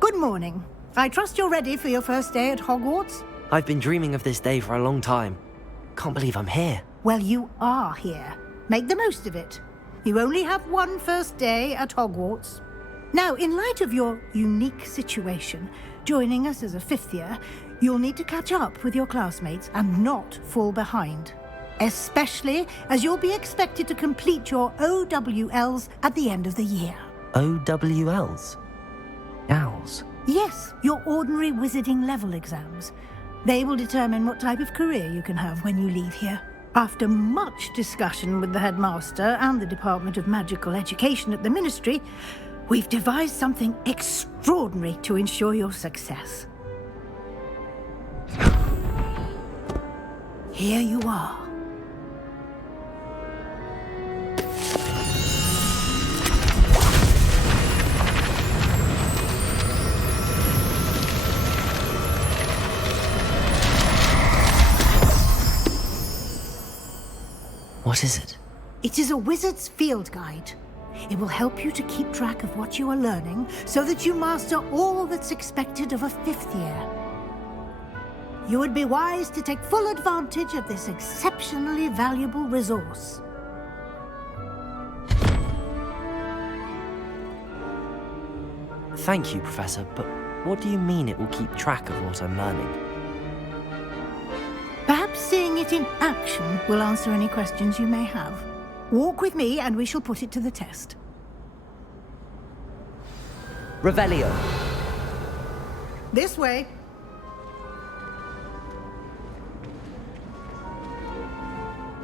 Good morning. I trust you're ready for your first day at Hogwarts? I've been dreaming of this day for a long time. Can't believe I'm here. Well, you are here. Make the most of it. You only have one first day at Hogwarts. Now, in light of your unique situation, joining us as a 5th year, you'll need to catch up with your classmates and not fall behind. Especially as you'll be expected to complete your OWLs at the end of the year. OWLs? Owls? Yes, your ordinary wizarding level exams. They will determine what type of career you can have when you leave here. After much discussion with the headmaster and the Department of Magical Education at the Ministry, we've devised something extraordinary to ensure your success. Here you are. What is it? It is a wizard's field guide. It will help you to keep track of what you are learning so that you master all that's expected of a 5th year. You would be wise to take full advantage of this exceptionally valuable resource. Thank you, Professor, but What do you mean it will keep track of what I'm learning? Perhaps seeing it in action will answer any questions you may have. Walk with me and we shall put it to the test. Revelio. This way.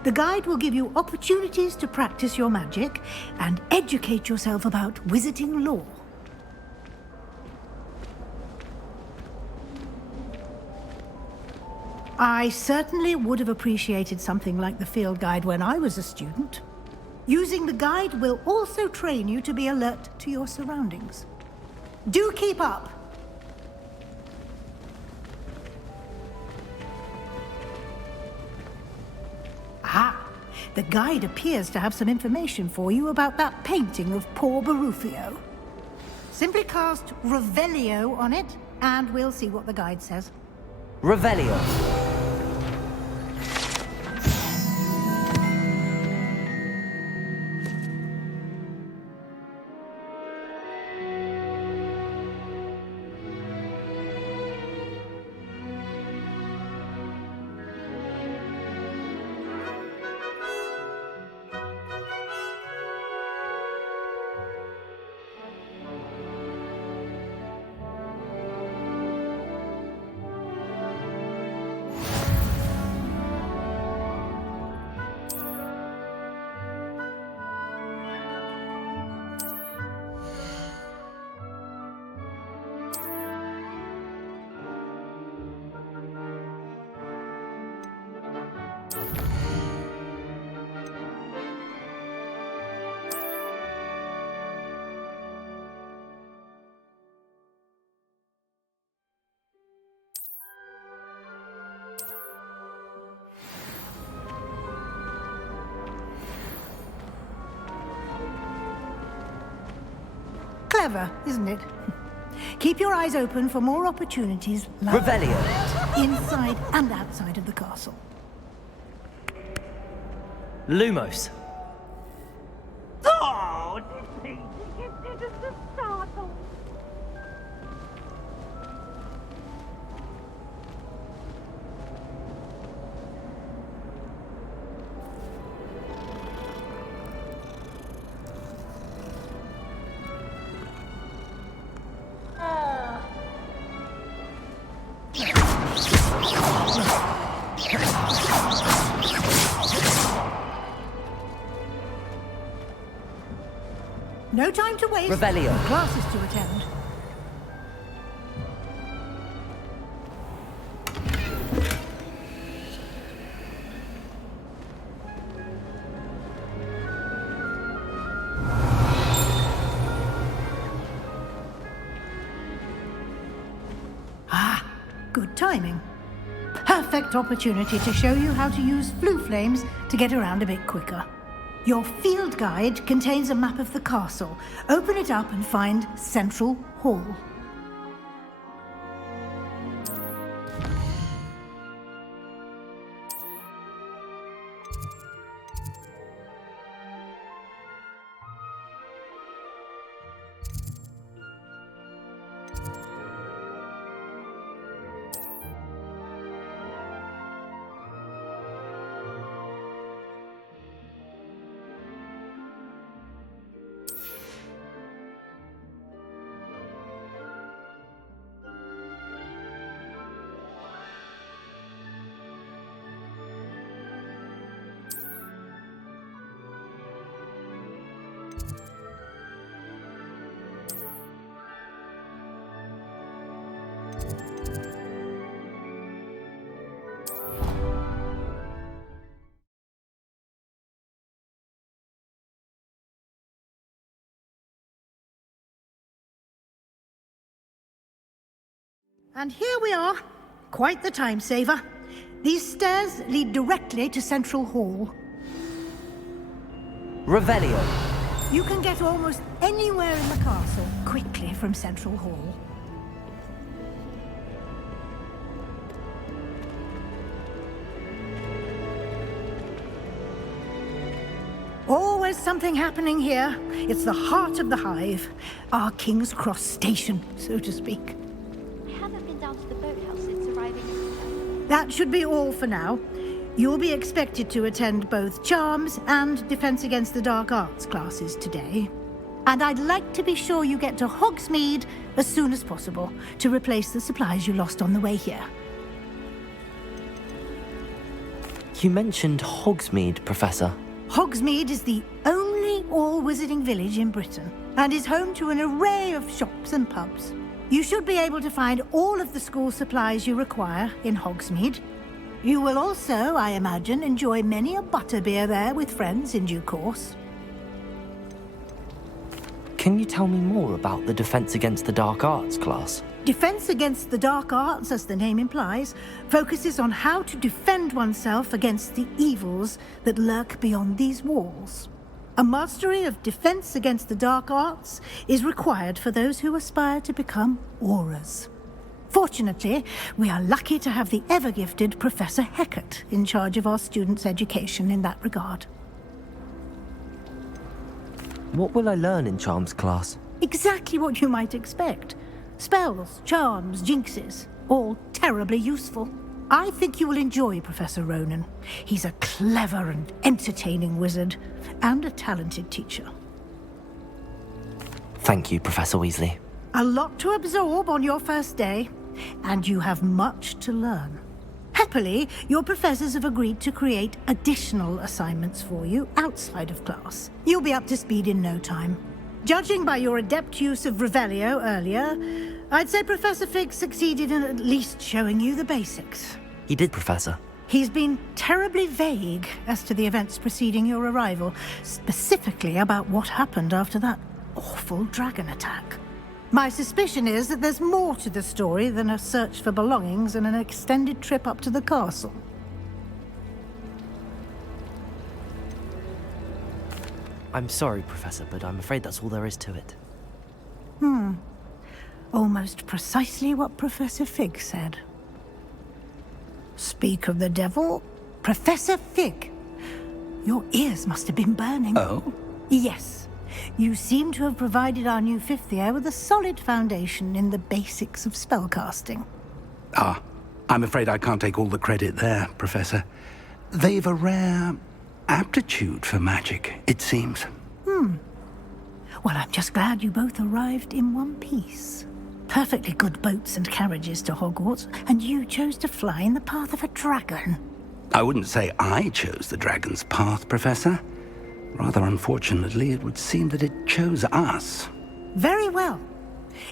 The guide will give you opportunities to practice your magic and educate yourself about wizarding lore. I certainly would have appreciated something like the field guide when I was a student. Using the guide will also train you to be alert to your surroundings. Do keep up! Ah, the guide appears to have some information for you about that painting of poor Barufio. Simply cast Revelio on it, and we'll see what the guide says. Revelio. Clever, isn't it? Keep your eyes open for more opportunities like Revelio. inside and outside of the castle. Lumos. Oh, no time to waste. Revelio. Classes to attend. Ah, good timing. Perfect opportunity to show you how to use flue flames to get around a bit quicker. Your field guide contains a map of the castle. Open it up and find Central Hall. And here we are. Quite the time saver. These stairs lead directly to Central Hall. Revelio. You can get almost anywhere in the castle quickly from Central Hall. Always something happening here. It's the heart of the hive. Our King's Cross station, so to speak. That should be all for now. You'll be expected to attend both Charms and Defense Against the Dark Arts classes today. And I'd like to be sure you get to Hogsmeade as soon as possible to replace the supplies you lost on the way here. You mentioned Hogsmeade, Professor. Hogsmeade is the only all-wizarding village in Britain and is home to an array of shops and pubs. You should be able to find all of the school supplies you require in Hogsmeade. You will also, I imagine, enjoy many a butterbeer there with friends in due course. Can you tell me more about the Defense Against the Dark Arts class? Defense Against the Dark Arts, as the name implies, focuses on how to defend oneself against the evils that lurk beyond these walls. A mastery of Defense Against the Dark Arts is required for those who aspire to become Aurors. Fortunately, we are lucky to have the ever-gifted Professor Hecat in charge of our students' education in that regard. What will I learn in Charms class? Exactly what you might expect. Spells, charms, jinxes, all terribly useful. I think you will enjoy Professor Ronan. He's a clever and entertaining wizard, and a talented teacher. Thank you, Professor Weasley. A lot to absorb on your first day, and you have much to learn. Happily, your professors have agreed to create additional assignments for you outside of class. You'll be up to speed in no time. Judging by your adept use of Revelio earlier, I'd say Professor Fig succeeded in at least showing you the basics. He did, Professor. He's been terribly vague as to the events preceding your arrival, specifically about what happened after that awful dragon attack. My suspicion is that there's more to the story than a search for belongings and an extended trip up to the castle. I'm sorry, Professor, but I'm afraid that's all there is to it. Almost precisely what Professor Fig said. Speak of the devil, Professor Fig. Your ears must have been burning. Oh? Yes. You seem to have provided our new fifth year with a solid foundation in the basics of spellcasting. Ah, I'm afraid I can't take all the credit there, Professor. They've a rare aptitude for magic, it seems. Well, I'm just glad you both arrived in one piece. Perfectly good boats and carriages to Hogwarts, and you chose to fly in the path of a dragon. I wouldn't say I chose the dragon's path, Professor. Rather unfortunately, it would seem that it chose us. Very well.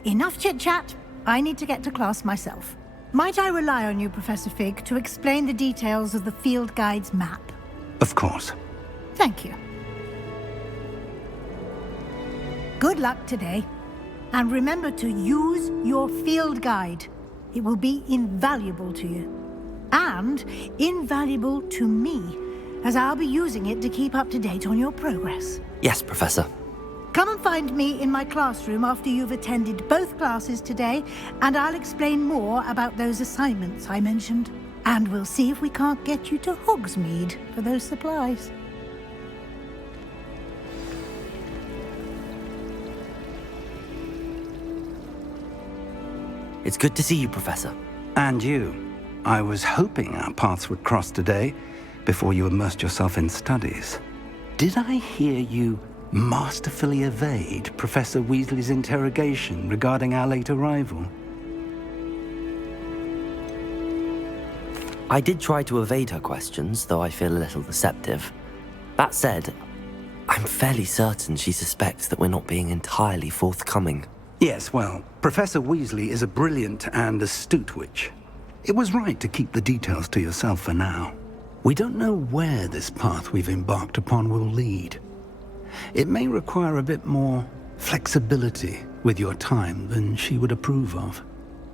Enough chit-chat. I need to get to class myself. Might I rely on you, Professor Fig, to explain the details of the field guide's map? Of course. Thank you. Good luck today. And remember to use your field guide. It will be invaluable to you. And invaluable to me, as I'll be using it to keep up to date on your progress. Yes, Professor. Come and find me in my classroom after you've attended both classes today, and I'll explain more about those assignments I mentioned. And we'll see if we can't get you to Hogsmeade for those supplies. It's good to see you, Professor. And you. I was hoping our paths would cross today, before you immersed yourself in studies. Did I hear you masterfully evade Professor Weasley's interrogation regarding our late arrival? I did try to evade her questions, though I feel a little deceptive. That said, I'm fairly certain she suspects that we're not being entirely forthcoming. Yes, well, Professor Weasley is a brilliant and astute witch. It was right to keep the details to yourself for now. We don't know where this path we've embarked upon will lead. It may require a bit more flexibility with your time than she would approve of.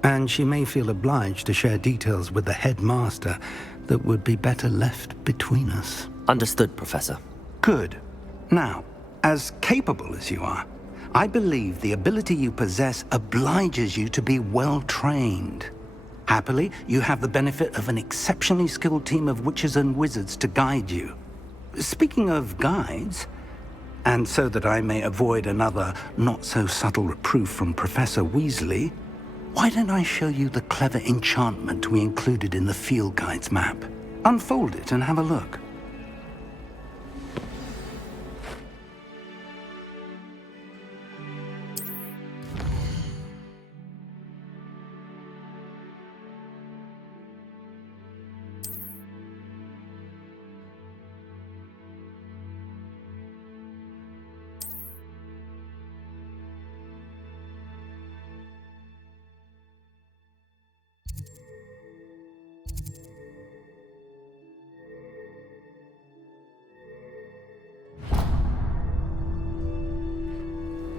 And she may feel obliged to share details with the headmaster that would be better left between us. Understood, Professor. Good. Now, as capable as you are, I believe the ability you possess obliges you to be well trained. Happily, you have the benefit of an exceptionally skilled team of witches and wizards to guide you. Speaking of guides, and so that I may avoid another not-so-subtle reproof from Professor Weasley, Why don't I show you the clever enchantment we included in the field guide's map? Unfold it and have a look.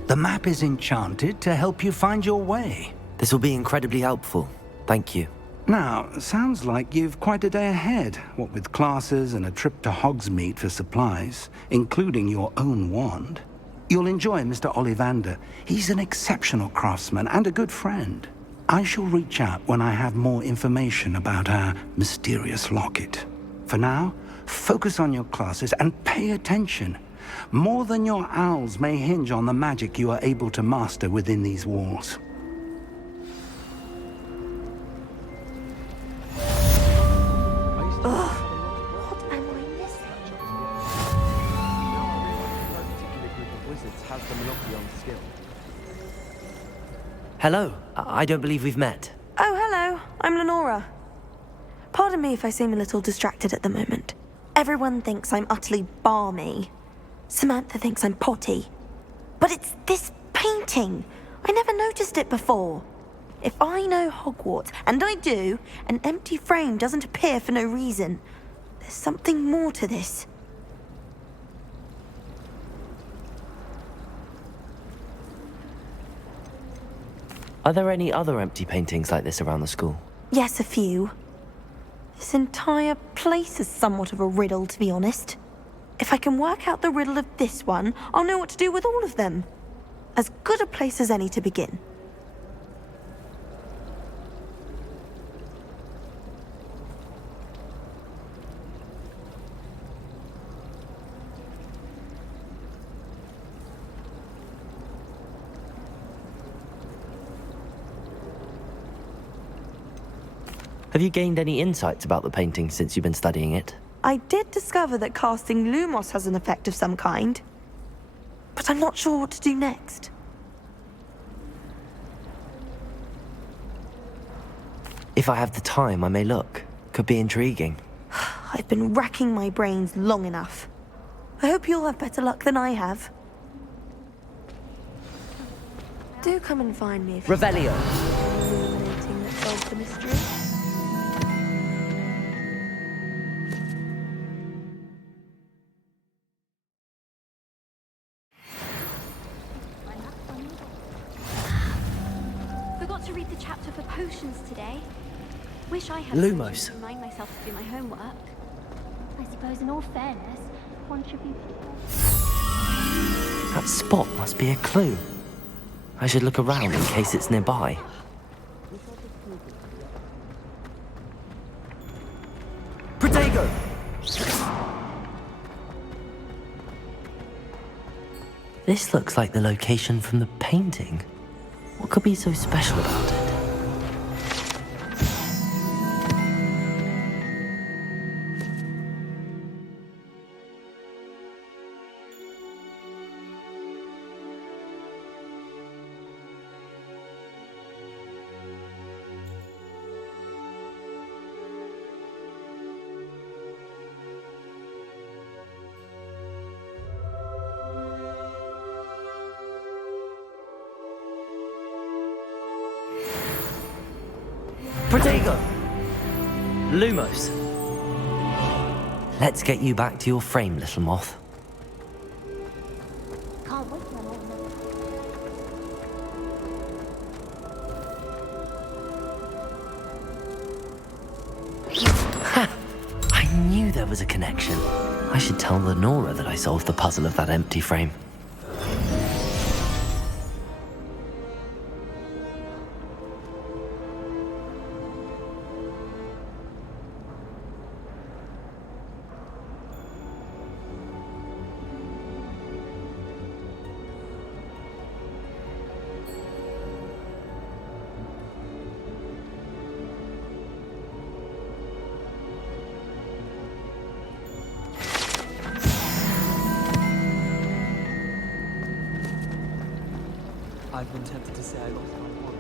The map is enchanted to help you find your way. This will be incredibly helpful. Thank you. Now, sounds like you've quite a day ahead, what with classes and a trip to Hogsmeade for supplies, including your own wand. You'll enjoy Mr. Ollivander. He's an exceptional craftsman and a good friend. I shall reach out when I have more information about our mysterious locket. For now, focus on your classes and pay attention. More than your owls may hinge on the magic you are able to master within these walls. Hello. I don't believe we've met. Oh, hello. I'm Lenora. Pardon me if I seem a little distracted at the moment. Everyone thinks I'm utterly balmy. Samantha thinks I'm potty. But it's this painting. I never noticed it before. If I know Hogwarts, and I do, an empty frame doesn't appear for no reason. There's something more to this. Are there any other empty paintings like this around the school? Yes, a few. This entire place is somewhat of a riddle, to be honest. If I can work out the riddle of this one, I'll know what to do with all of them. As good a place as any to begin. Have you gained any insights about the painting since you've been studying it? I did discover that casting Lumos has an effect of some kind. But I'm not sure what to do next. If I have the time, I may look. Could be intriguing. I've been racking my brains long enough. I hope you'll have better luck than I have. Do come and find me if Revelio. illuminating that solves the mystery. Forgot to read the chapter for potions today. Wish I had Lumos. to remind myself to do my homework. I suppose in all fairness, one should be... That spot must be a clue. I should look around in case it's nearby. Protego! This looks like the location from the painting. What could be so special about it? Protego! Lumos. Let's get you back to your frame, little moth. Can't wait for Ha! I knew there was a connection. I should tell Lenora that I solved the puzzle of that empty frame. I've been tempted to say I lost my wand.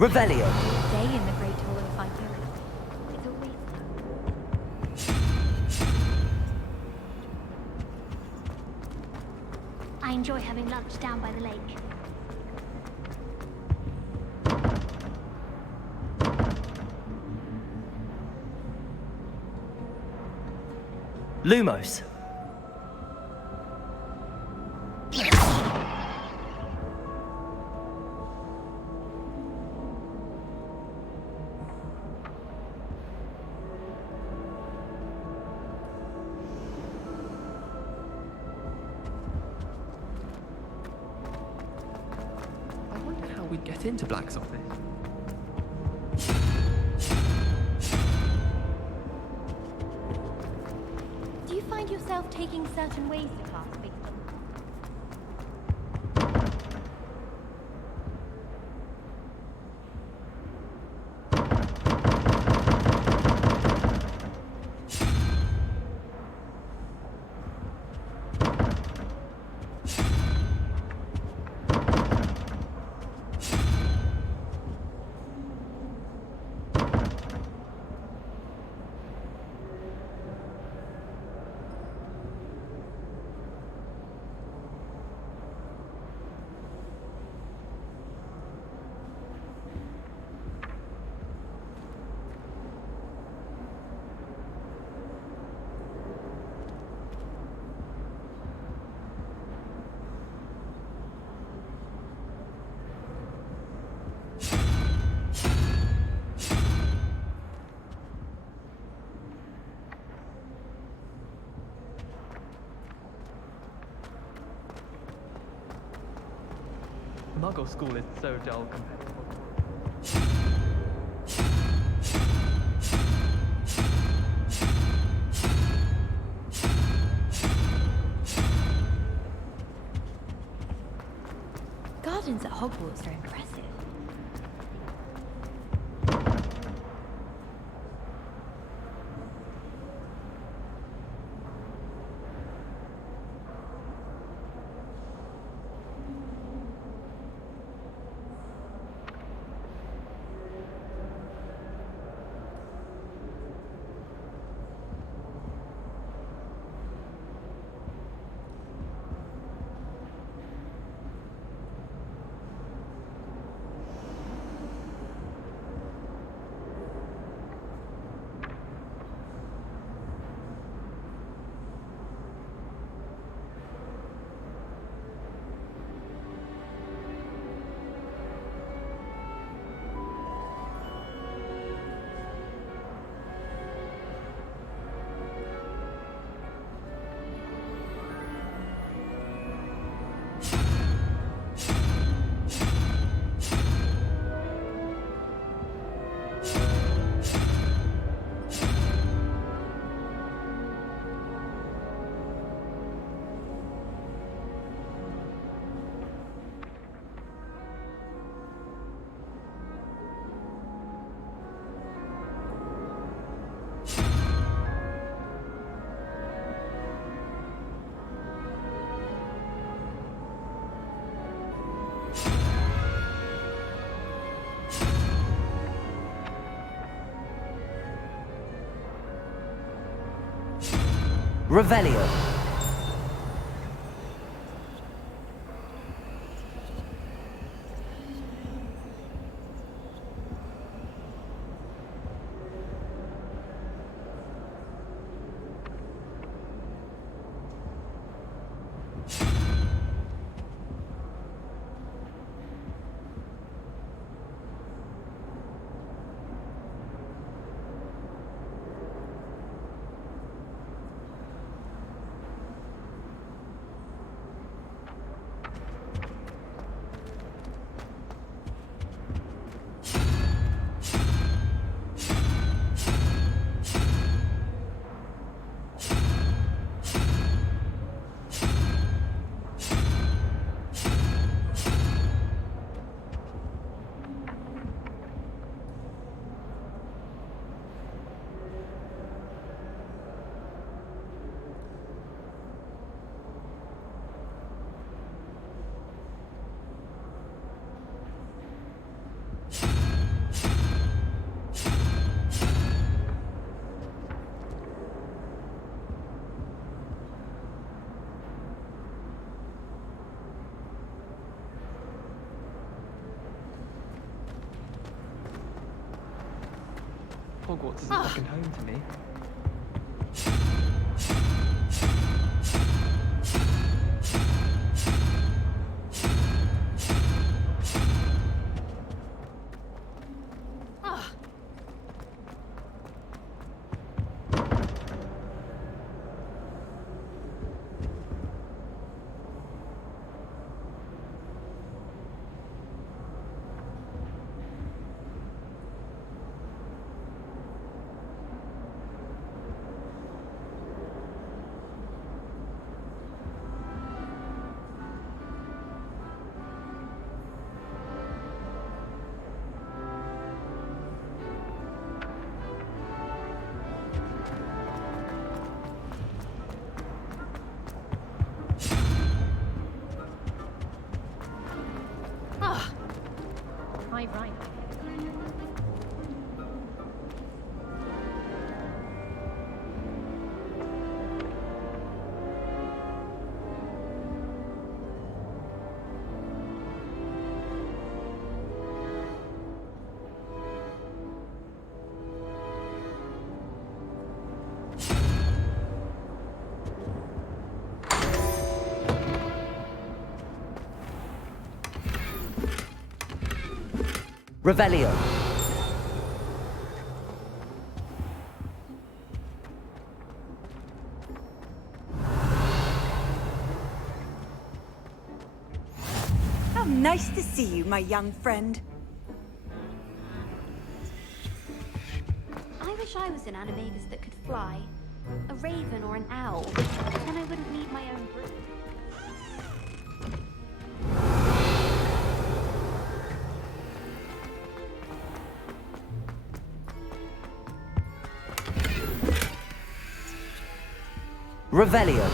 Revelio. Day in the Great Hall of Vitality. It's always I enjoy having lunch down by the lake. Lumos. We'd get into Black's office. Do you find yourself taking certain ways to class based on... Muggle school is so dull compared to Gardens at Hogwarts are impressive. Revelio. Hogwarts is a second home to me. Right. Revelio. How nice to see you, my young friend. I wish I was an animagus that could fly. A raven or an owl. Then I wouldn't need my own brood. Revelio.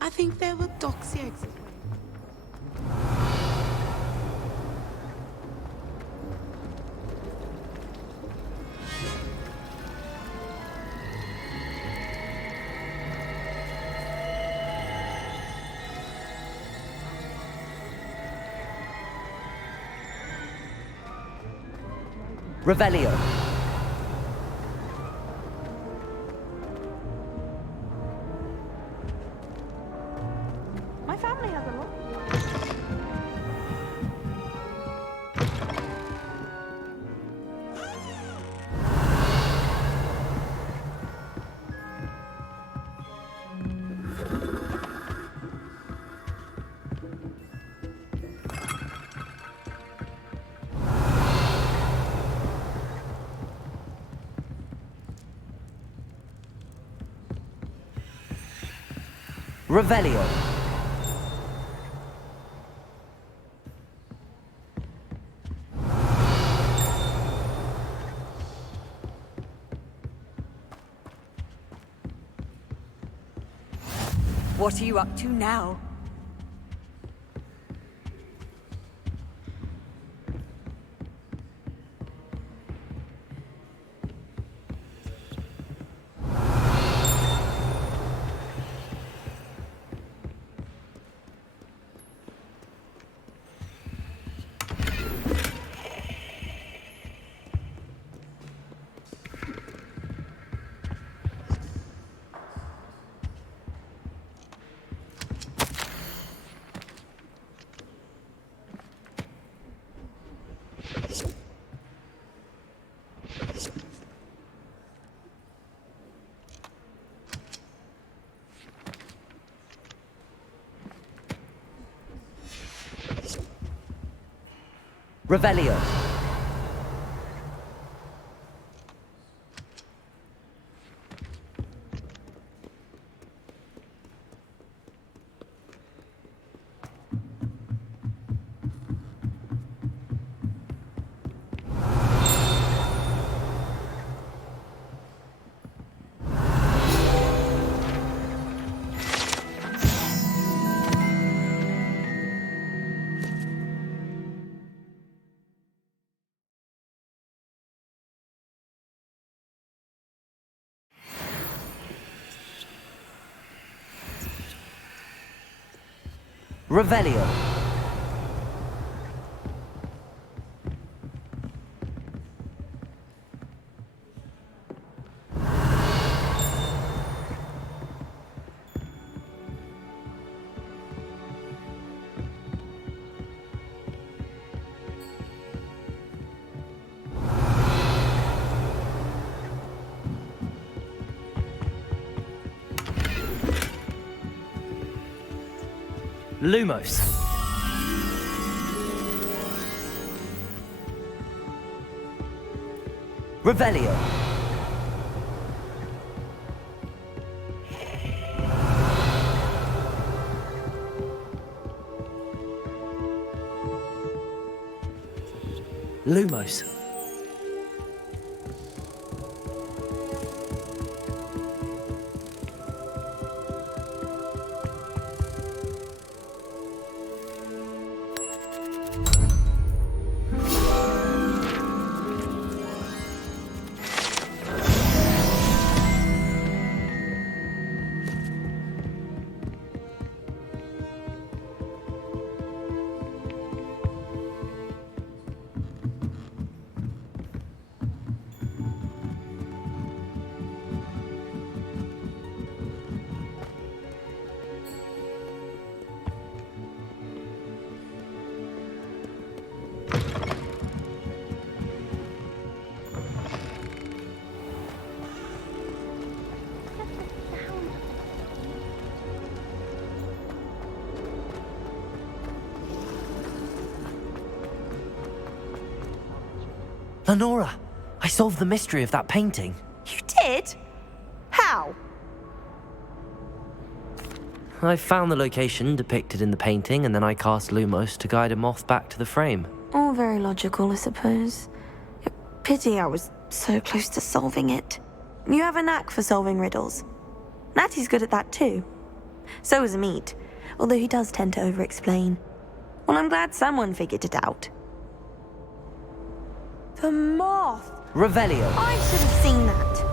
I think there were doxy eggs as well. Revelio. My family has a lot. Revelio. What are you up to now? Revelio. Revelio. Lumos. Revelio. Lumos. Lenora, I solved the mystery of that painting. You did? How? I found the location depicted in the painting, and then I cast Lumos to guide a moth back to the frame. All very logical, I suppose. Pity I was so close to solving it. You have a knack for solving riddles. Natty's good at that too. So is Amit, although he does tend to over-explain. Well, I'm glad someone figured it out. The moth! Revelio. I should have seen that.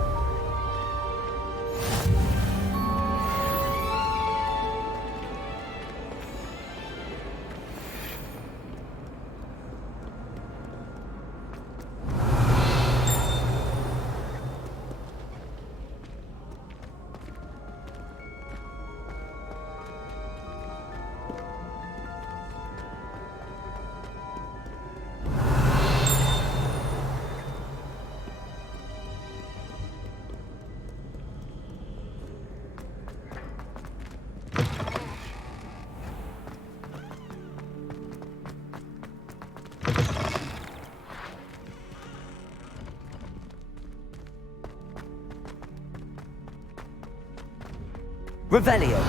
Revelio.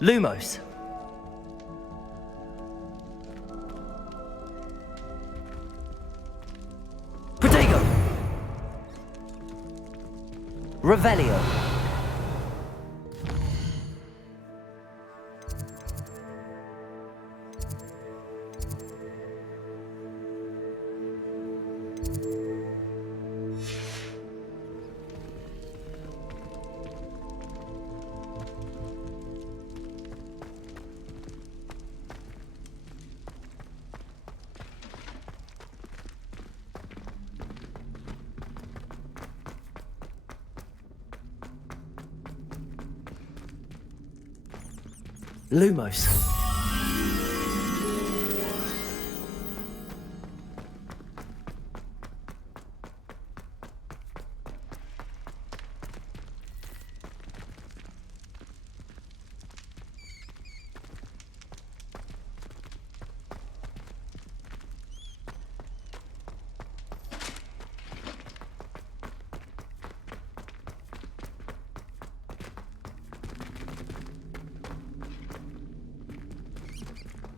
Lumos. Protego. Revelio. Lumos.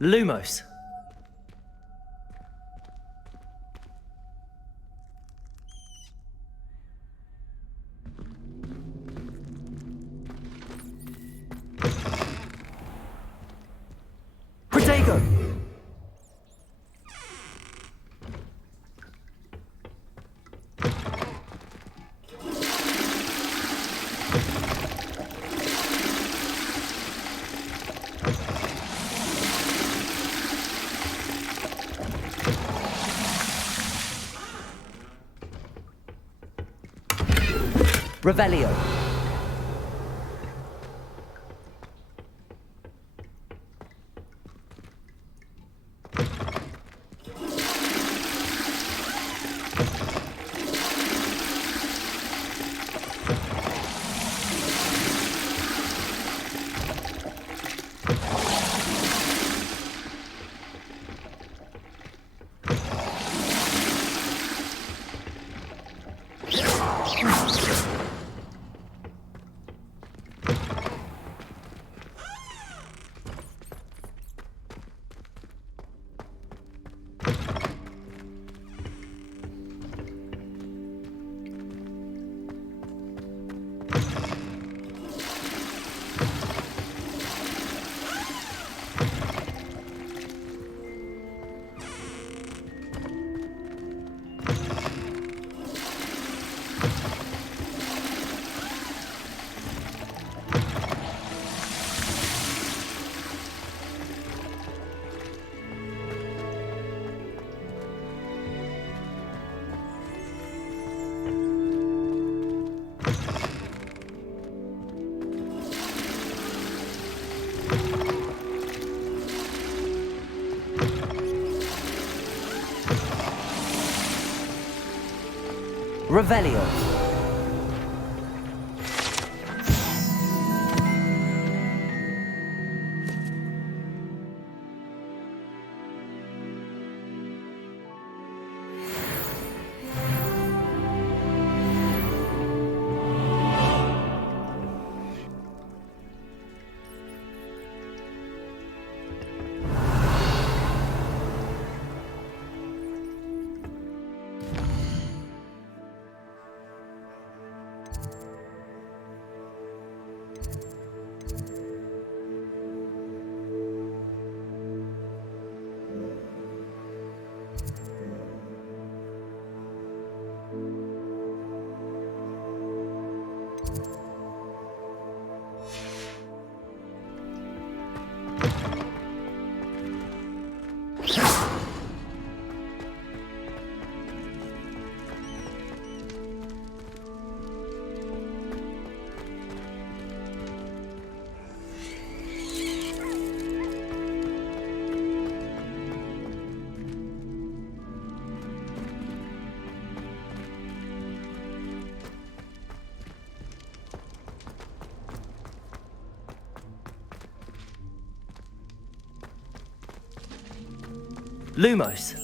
Lumos. Protego. Revelio. Revelio. Lumos.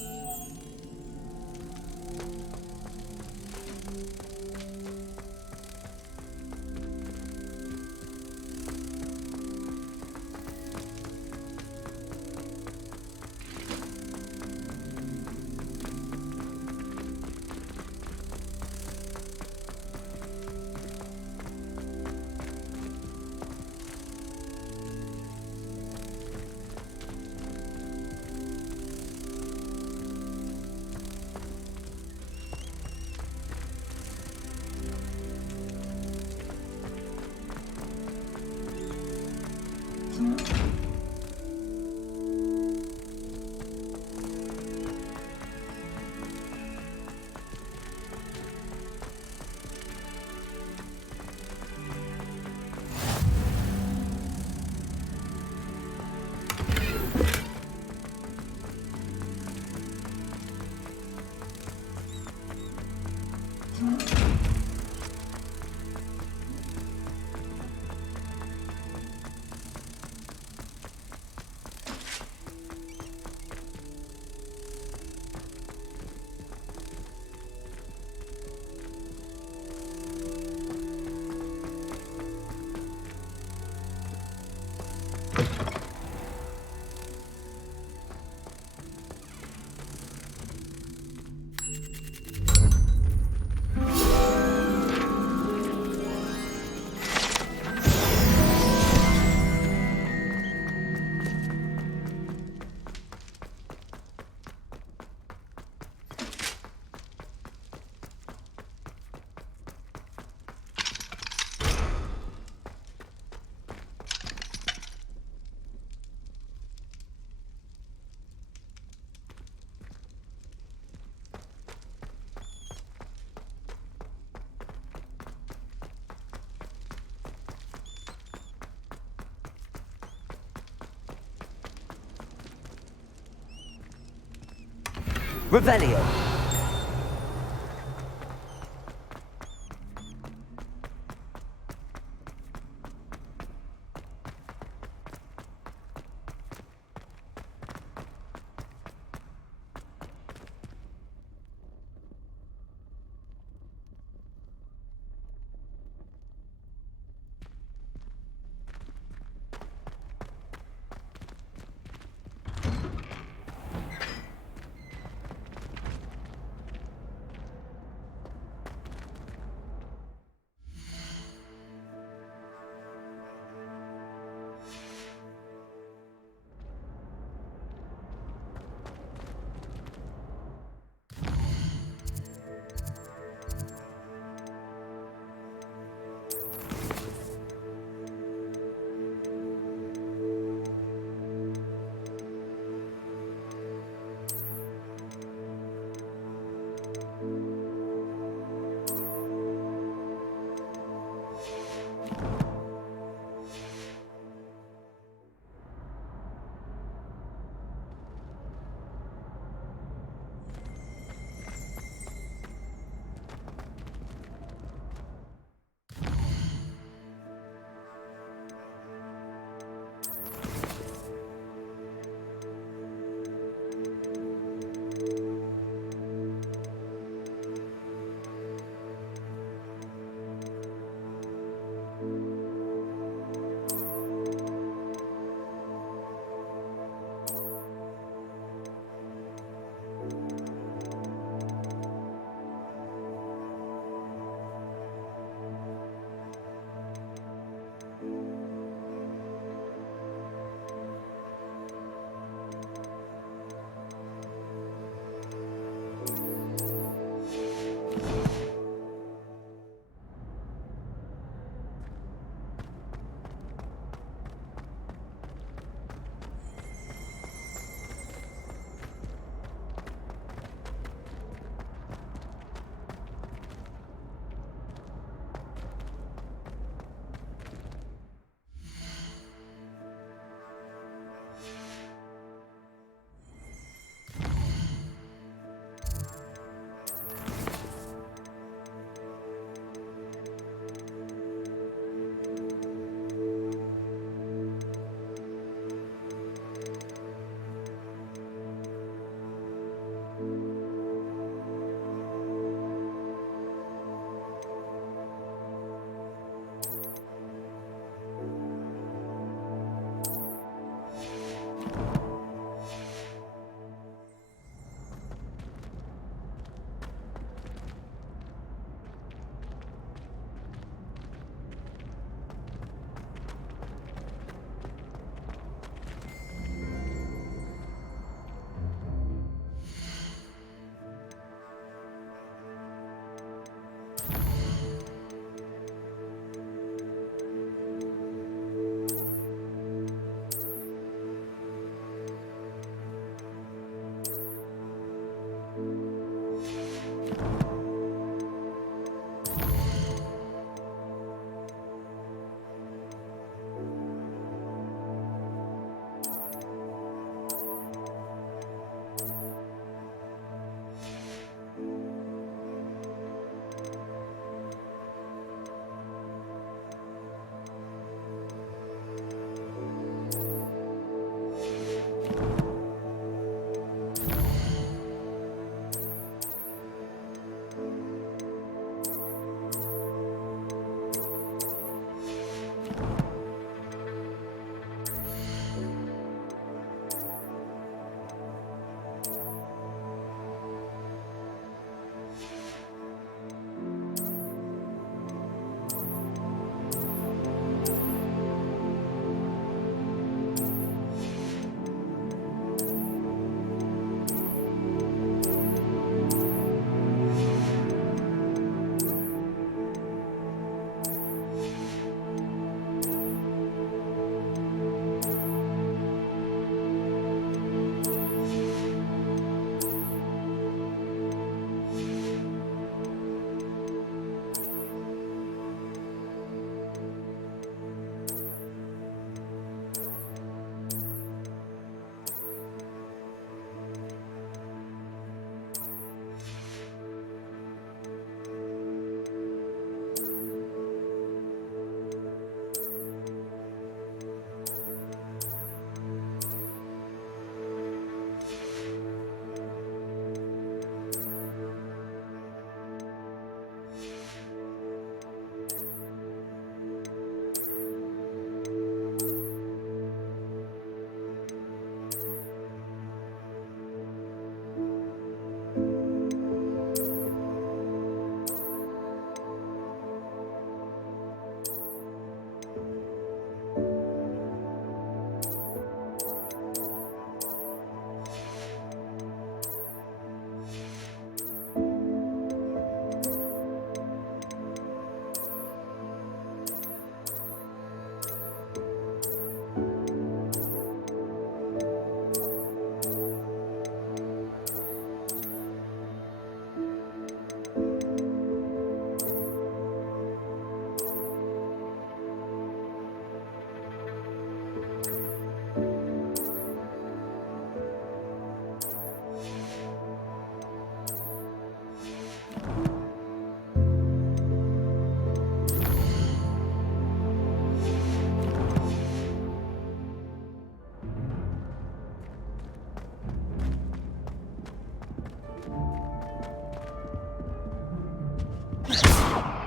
Revelio.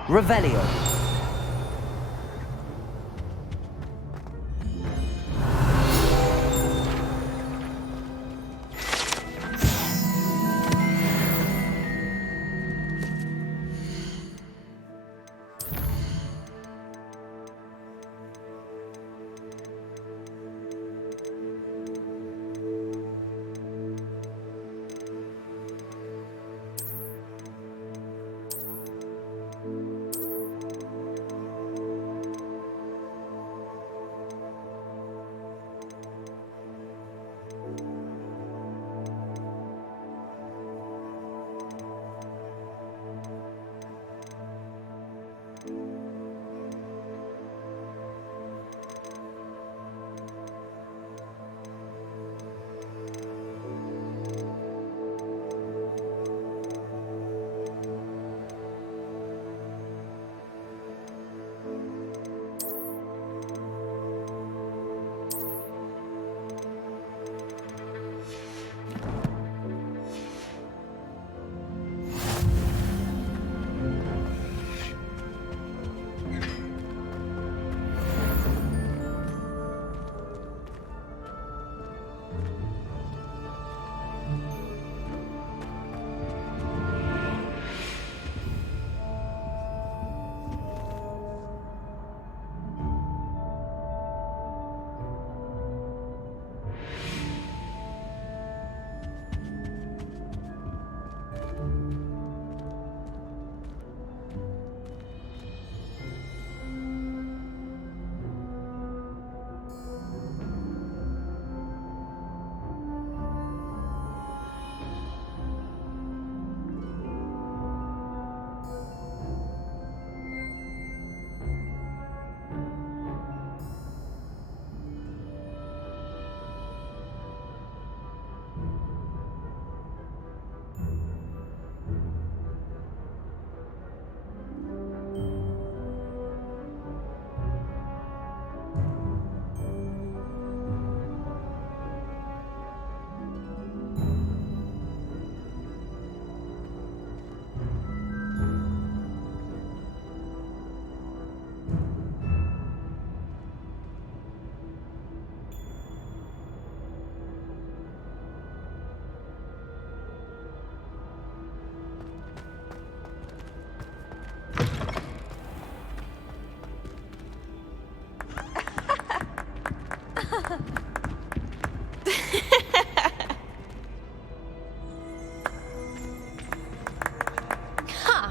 Revelio.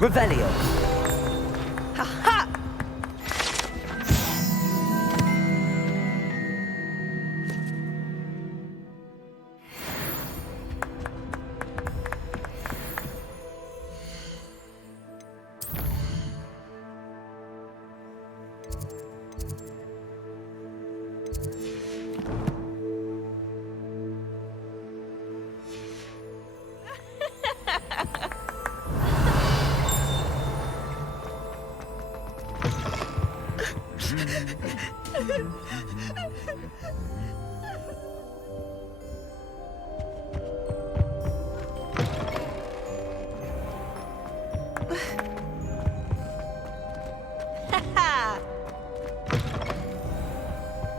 Revelio. Ha-ha!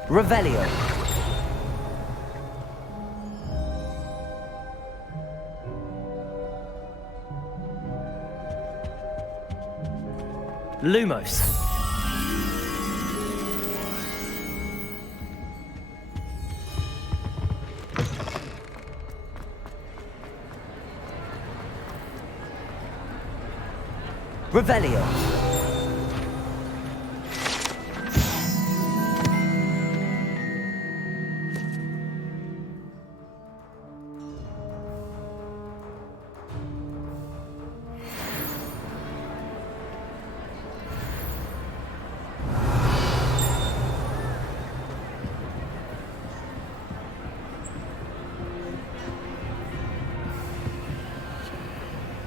Revelio. Lumos. Revelio.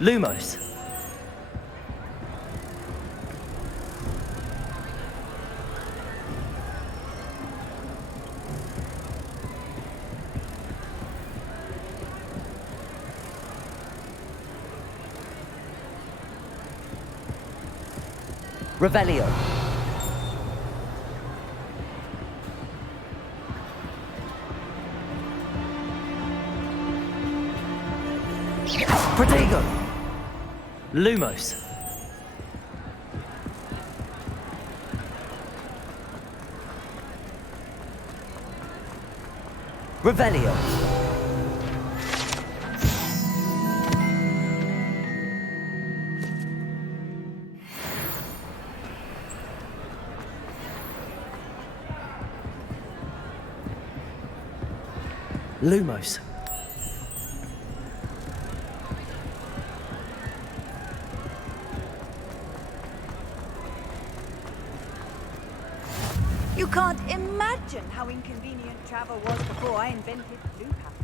Lumos. Revelio. Protego. Lumos. Revelio. Lumos. You can't imagine how inconvenient travel was before I invented blue powder.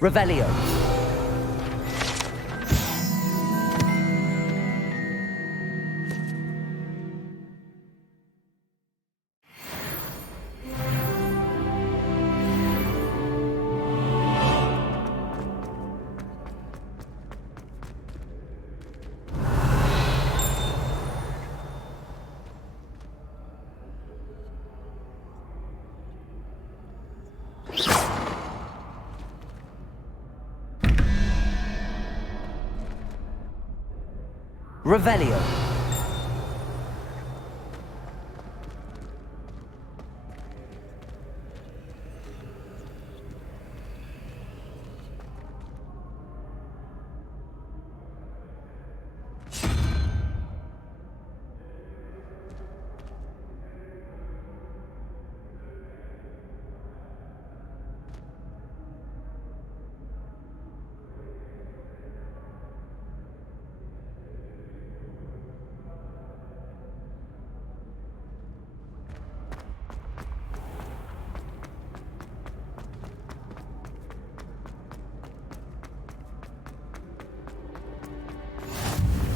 Revelio. Revelio.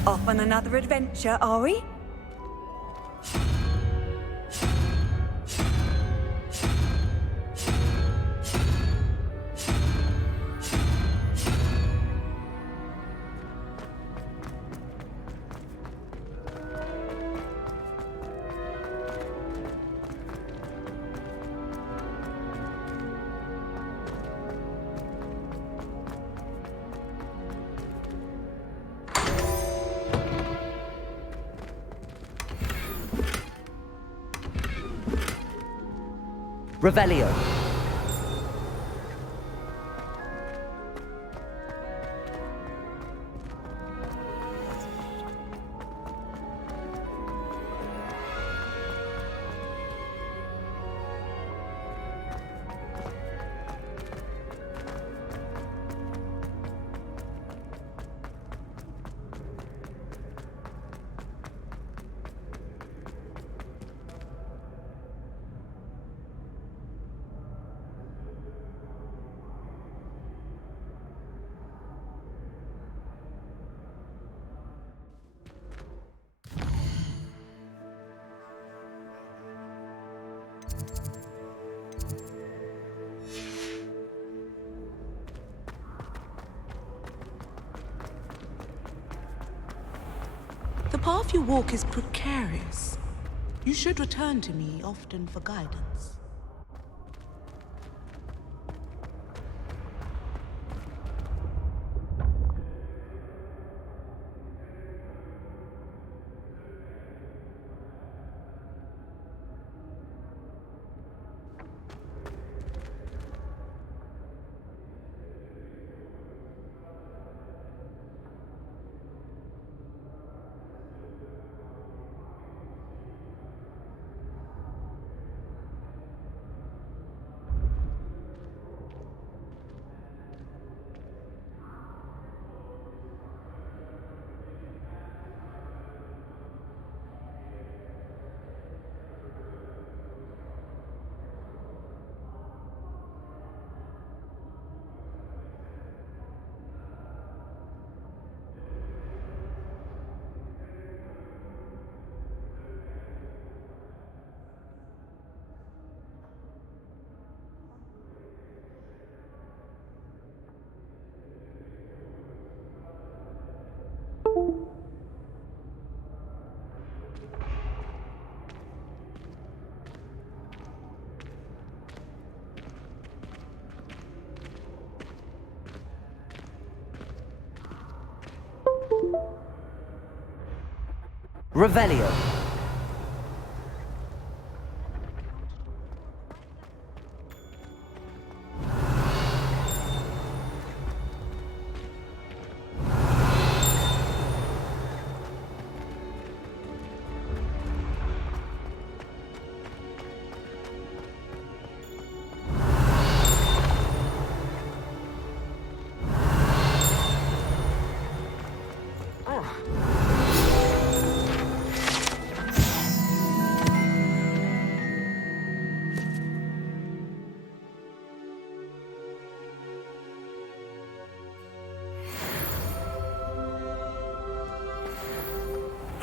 Off on another adventure, are we? Revelio. The path you walk is precarious. You should return to me often for guidance. Revelio.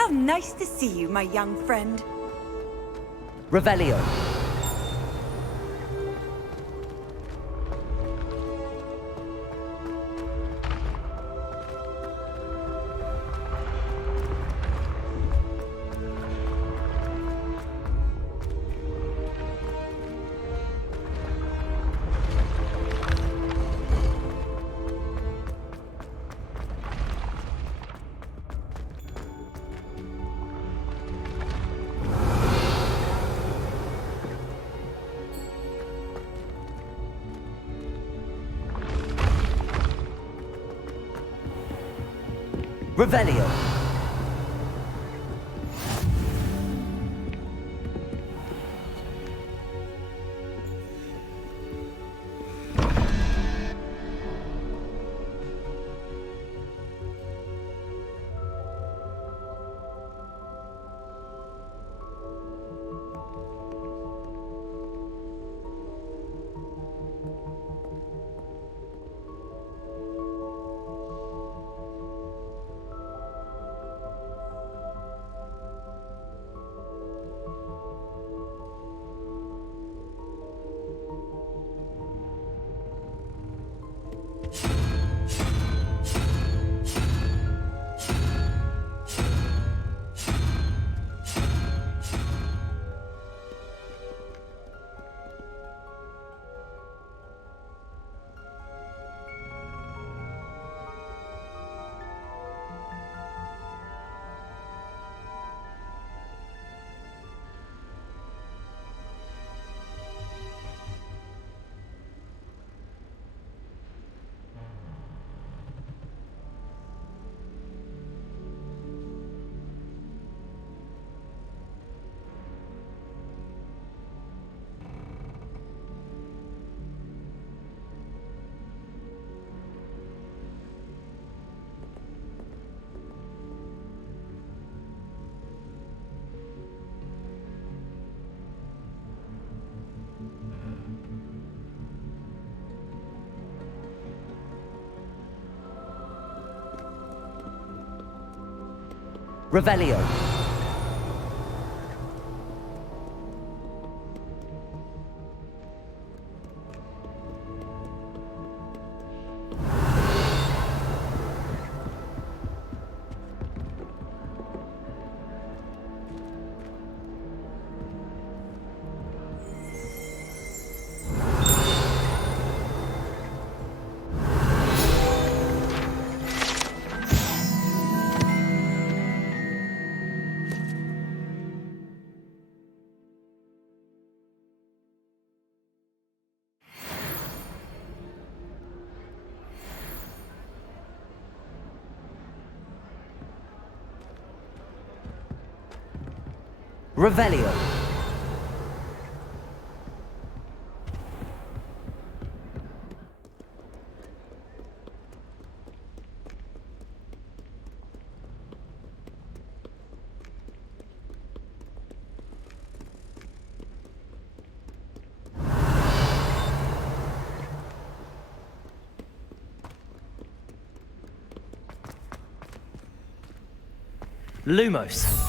How nice to see you, my young friend. Revelio. Revelio. Revelio. Revelio. Lumos.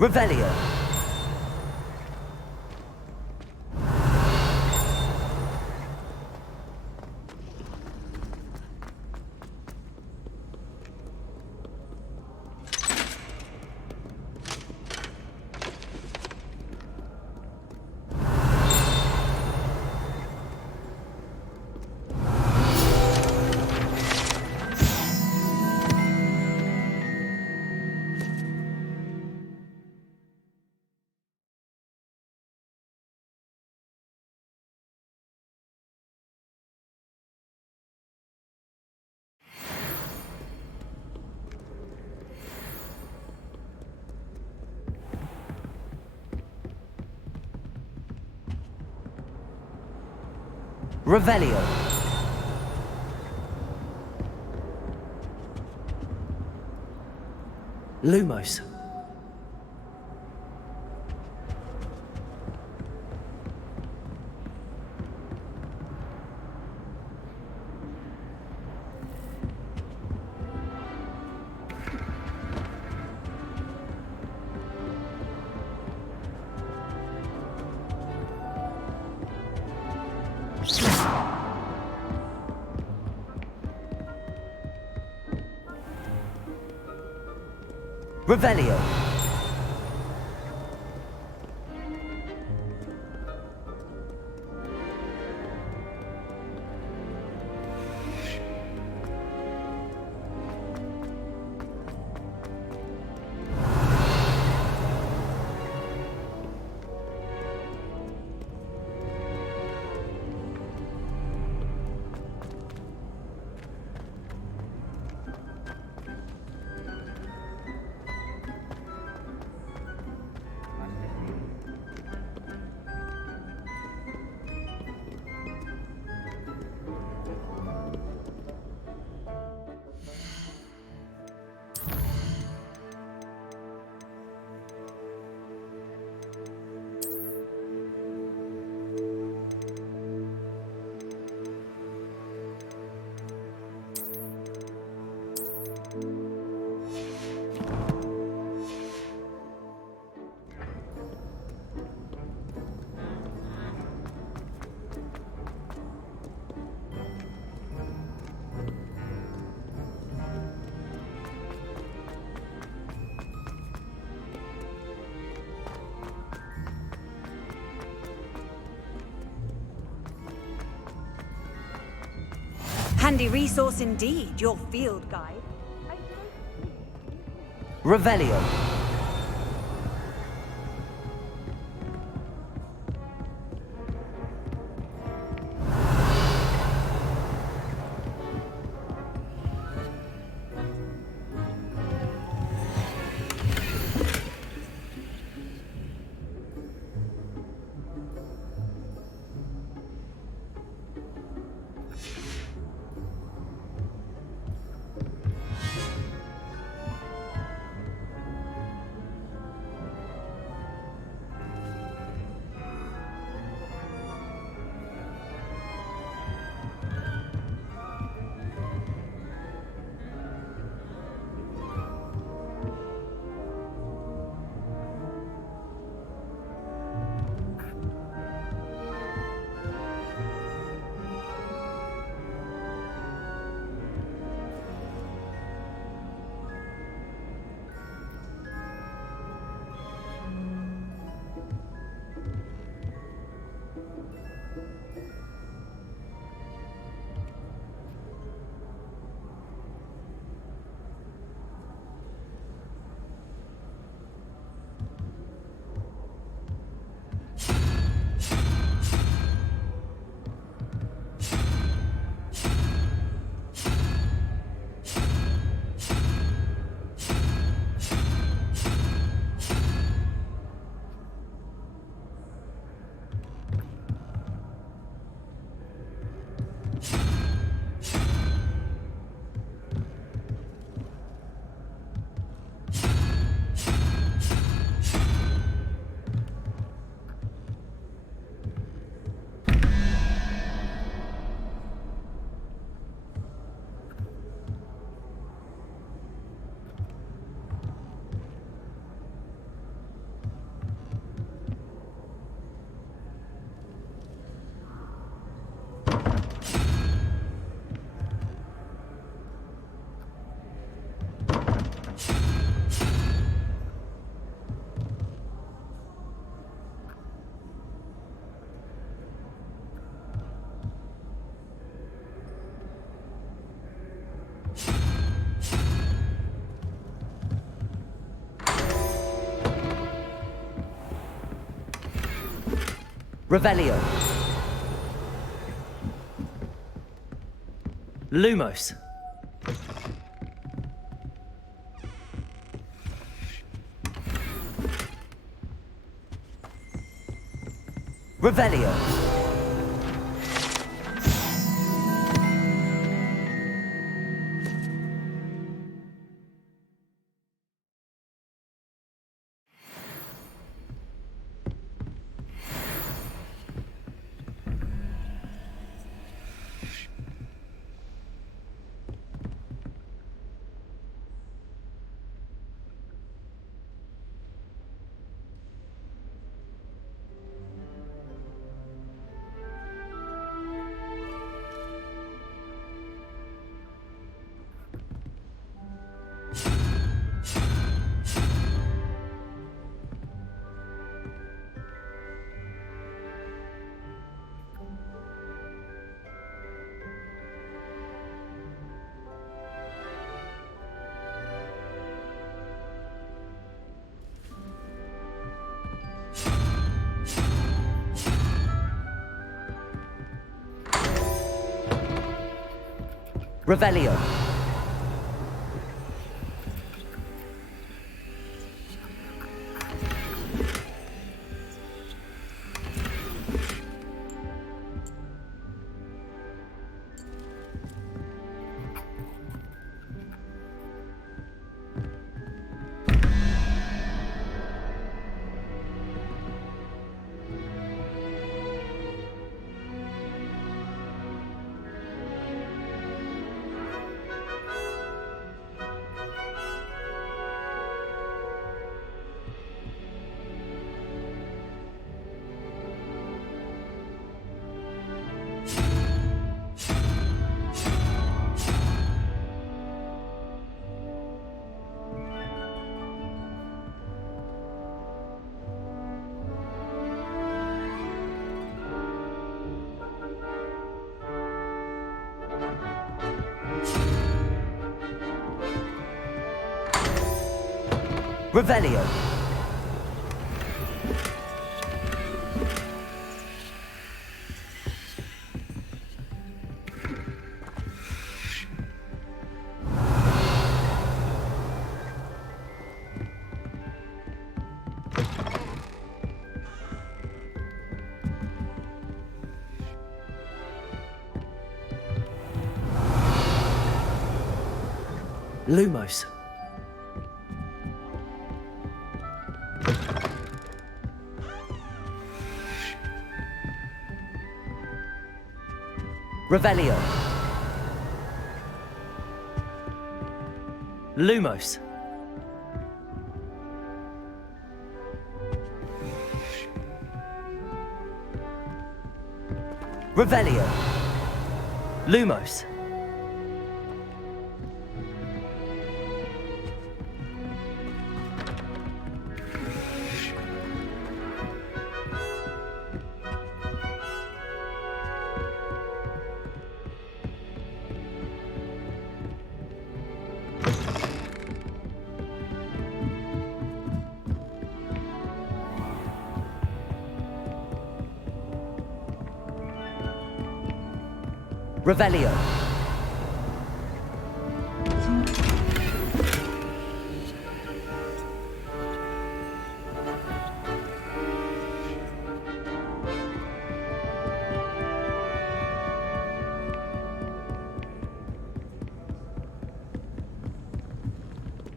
Revelio. Revelio. Lumos. Revelio. Handy resource indeed, your field guide. Revelio. Revelio. Lumos. Revelio. Revelio. Revelio. Lumos. Revelio. Lumos. Revelio. Lumos. Revelio.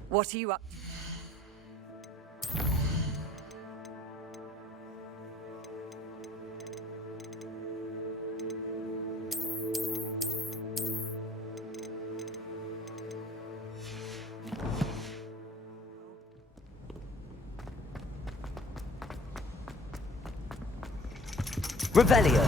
What are you up? Revelio.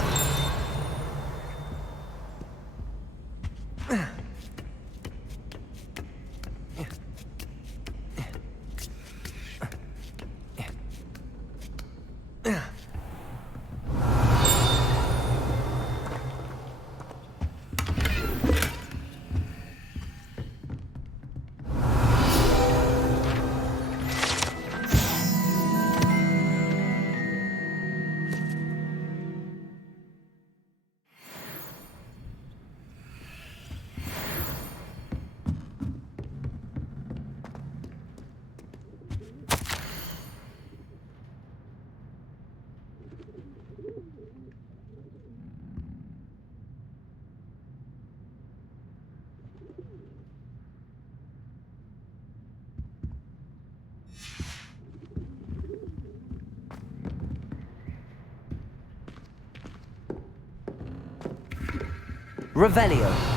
Revelio.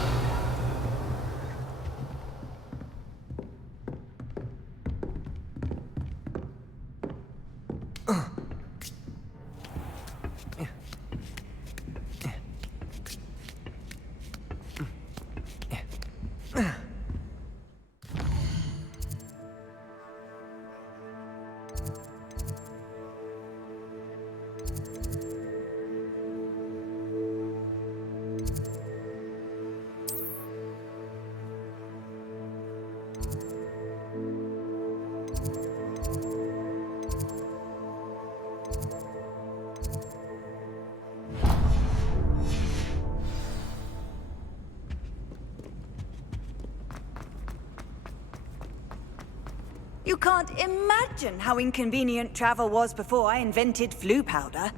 You can't imagine how inconvenient travel was before I invented flu powder.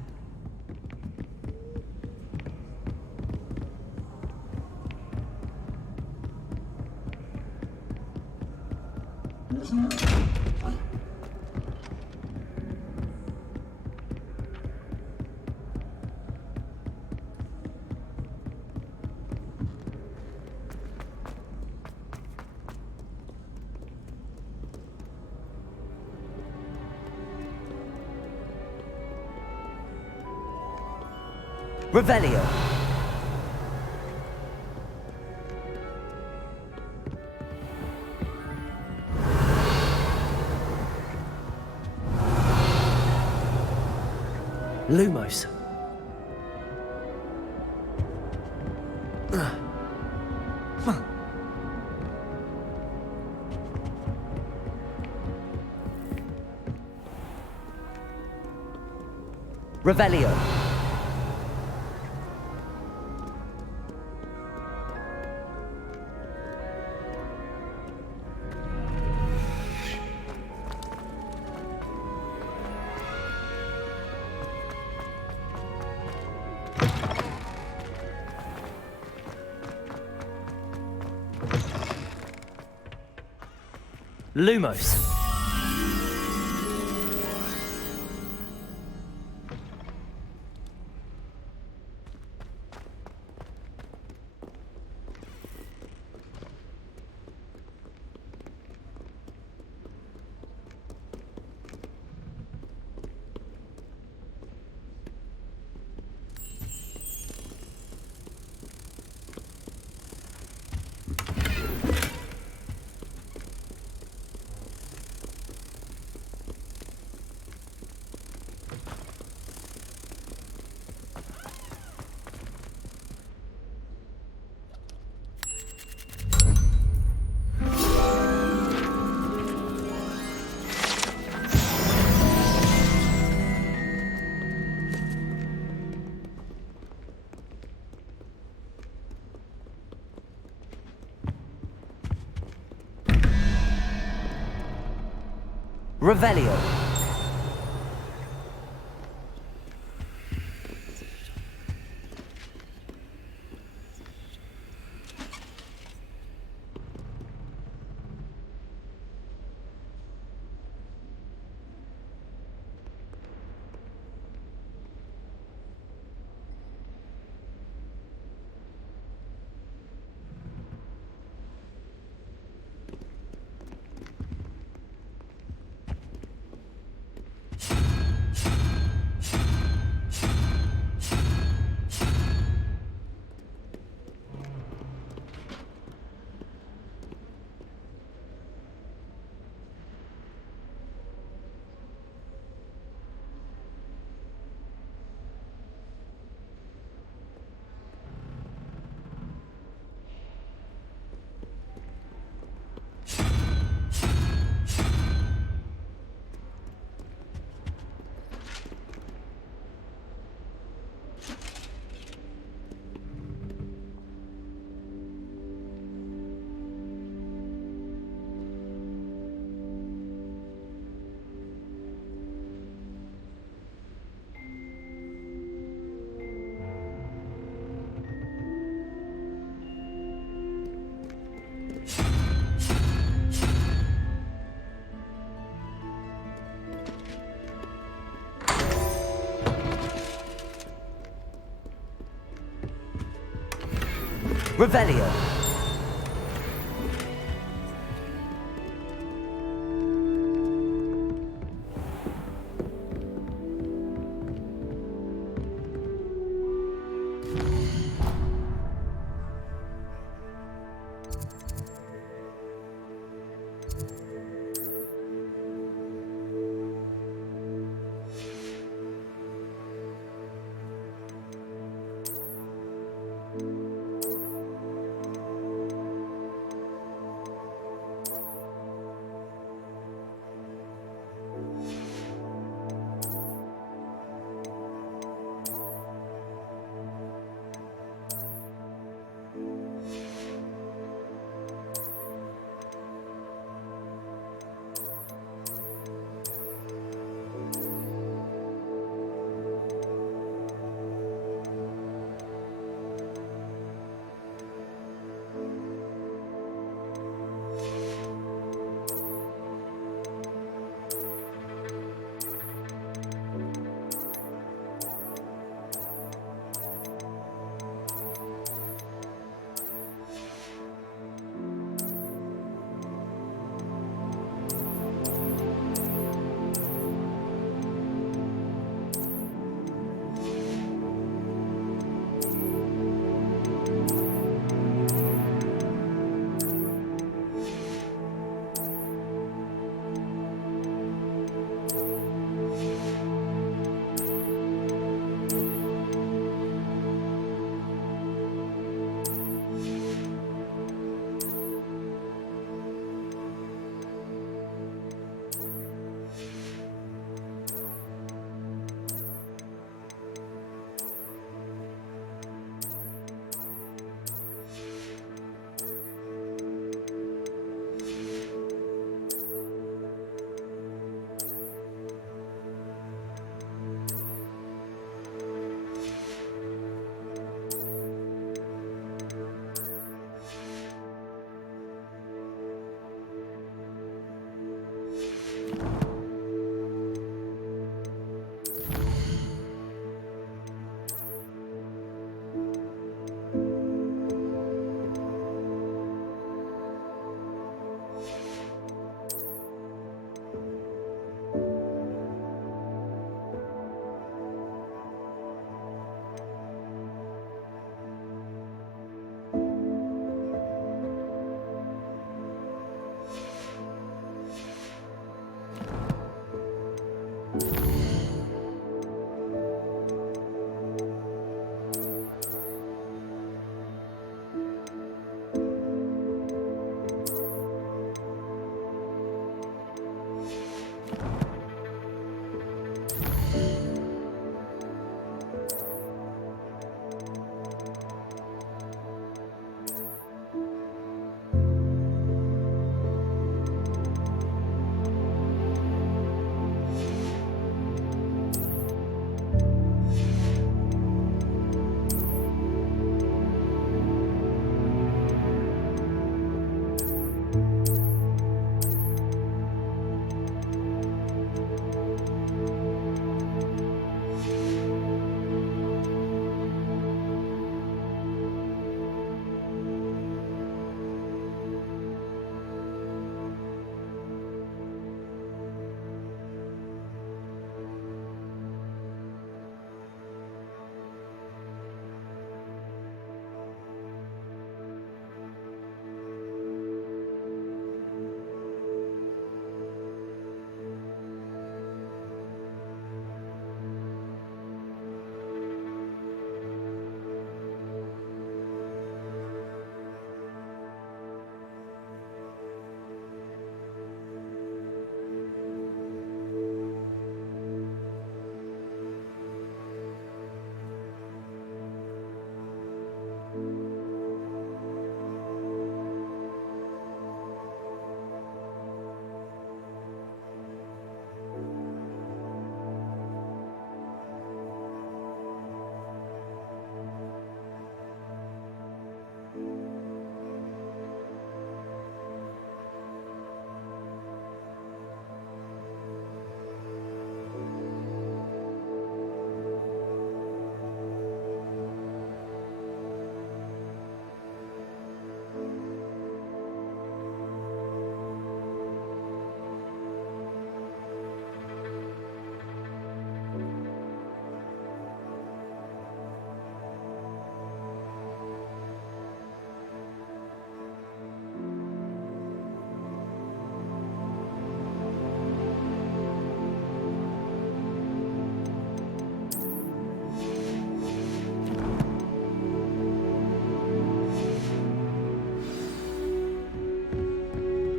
Revelio. Lumos. Revelio. Lumos. Revelio. Revelio.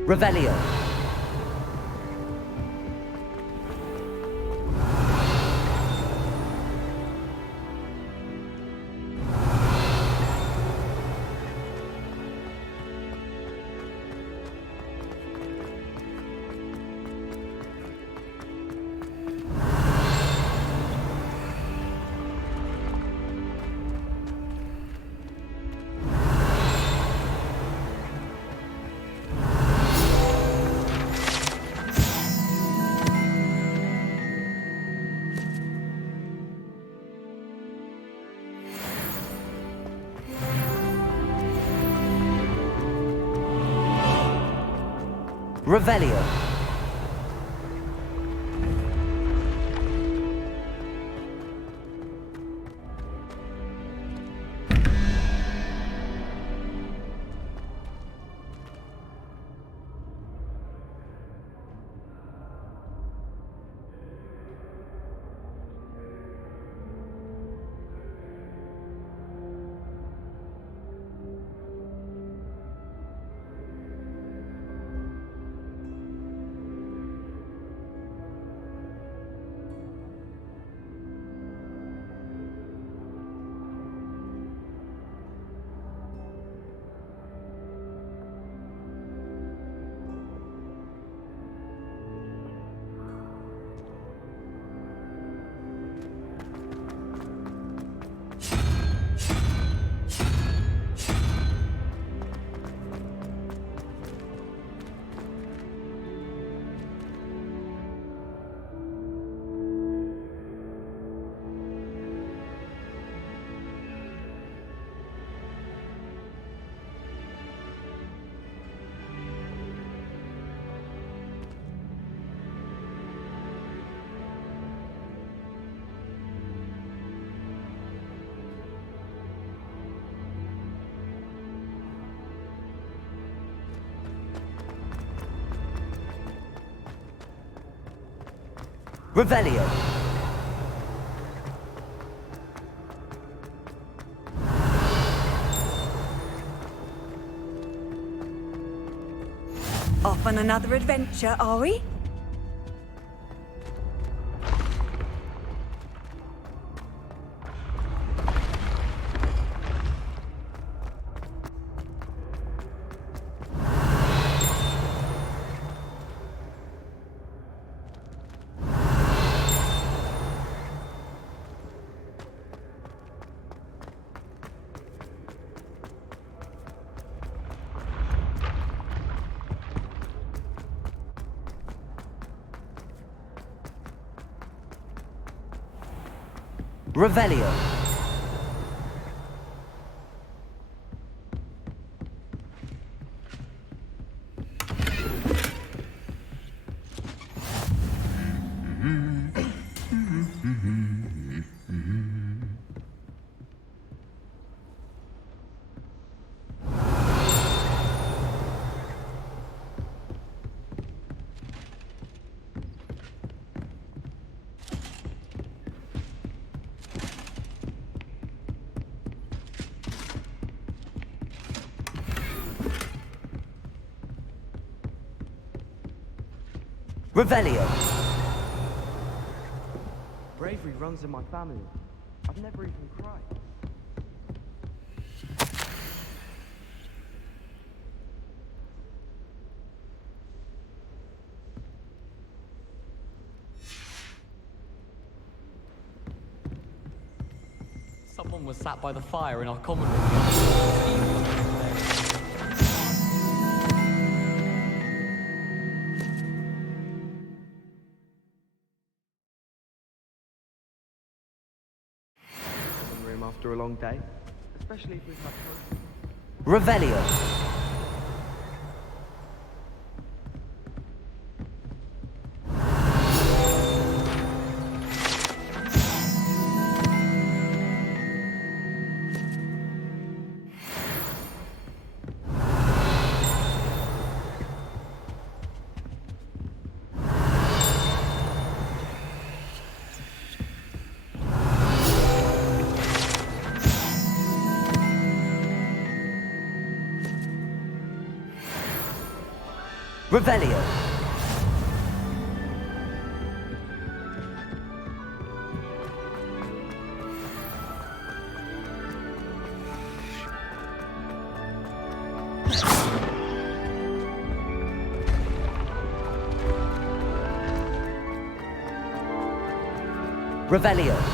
Revelio. Revelio. Revelio. Off on another adventure, are we? Revelio. Revelio. Bravery runs in my family. I've never even cried. Someone was sat by the fire in our common room. Room after a long day, especially if we've had fun. Revelio. Revelio. Revelio.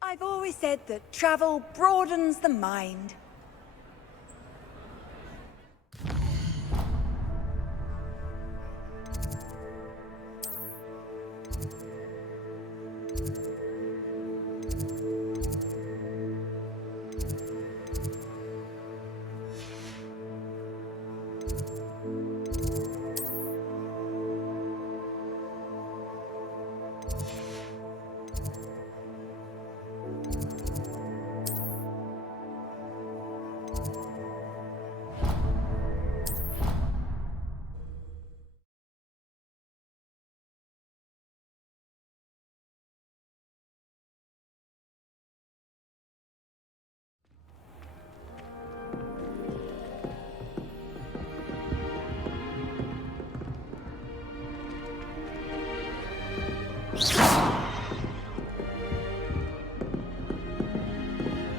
I've always said that travel broadens the mind.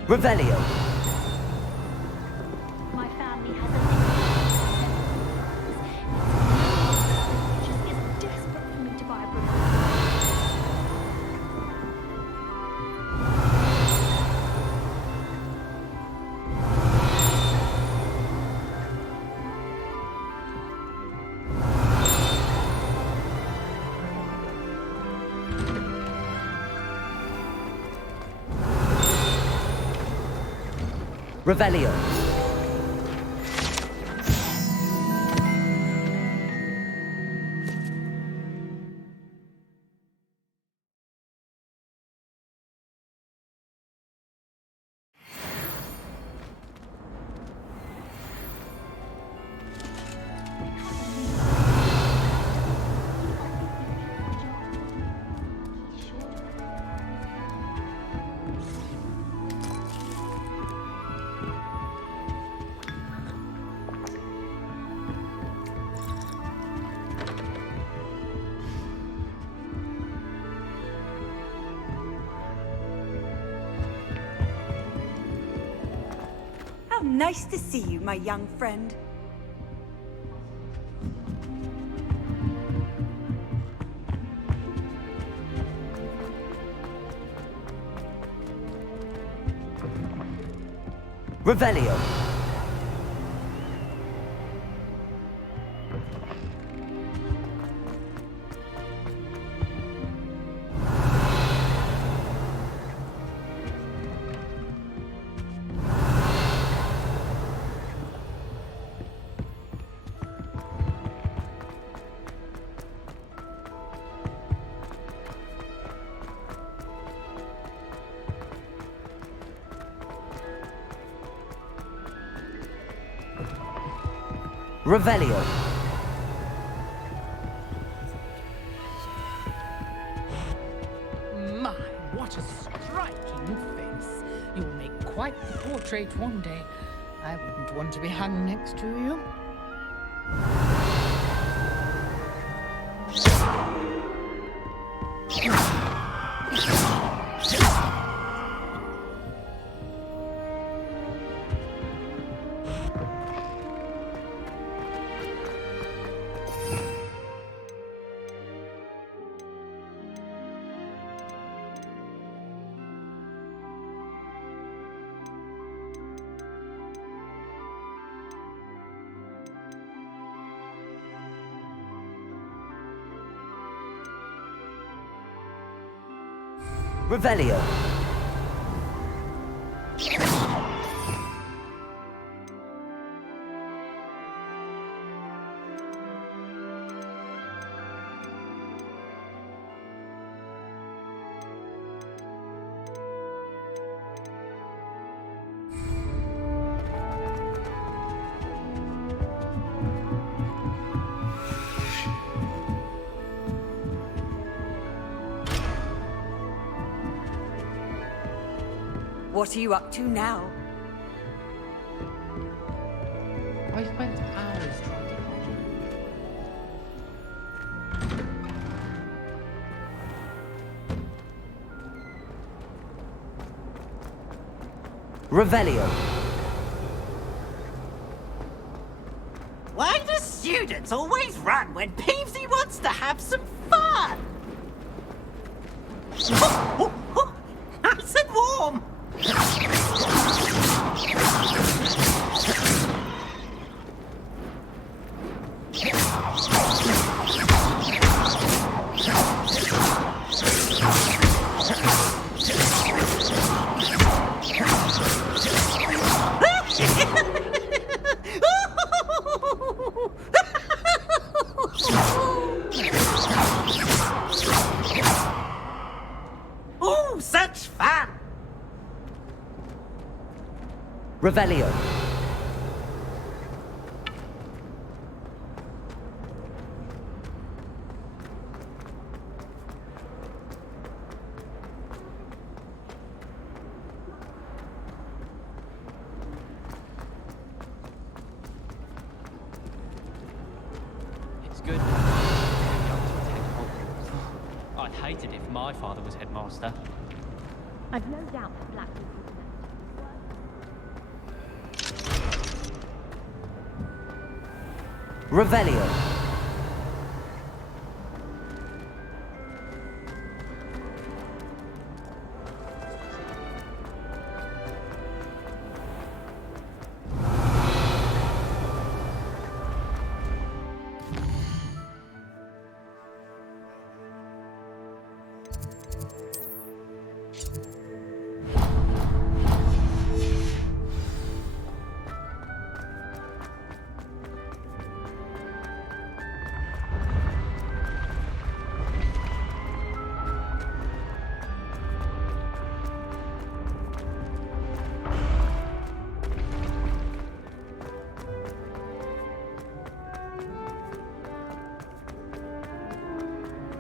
Revelio. My family has a just is desperate for me to buy a book. Revelio. How nice to see you, my young friend. Revelio. Revelio. My, what a striking face. You'll make quite the portrait one day. I wouldn't want to be hung next to you. Revelio. What are you up to now? I spent hours trying to find you. Revelio. Why do students always run when Peevesy wants to have some fun? Nice and warm! Oh, such fun! Revelio. It's good. I'd hate it if my father was headmaster. I've no doubt that Blackwood would Revelio.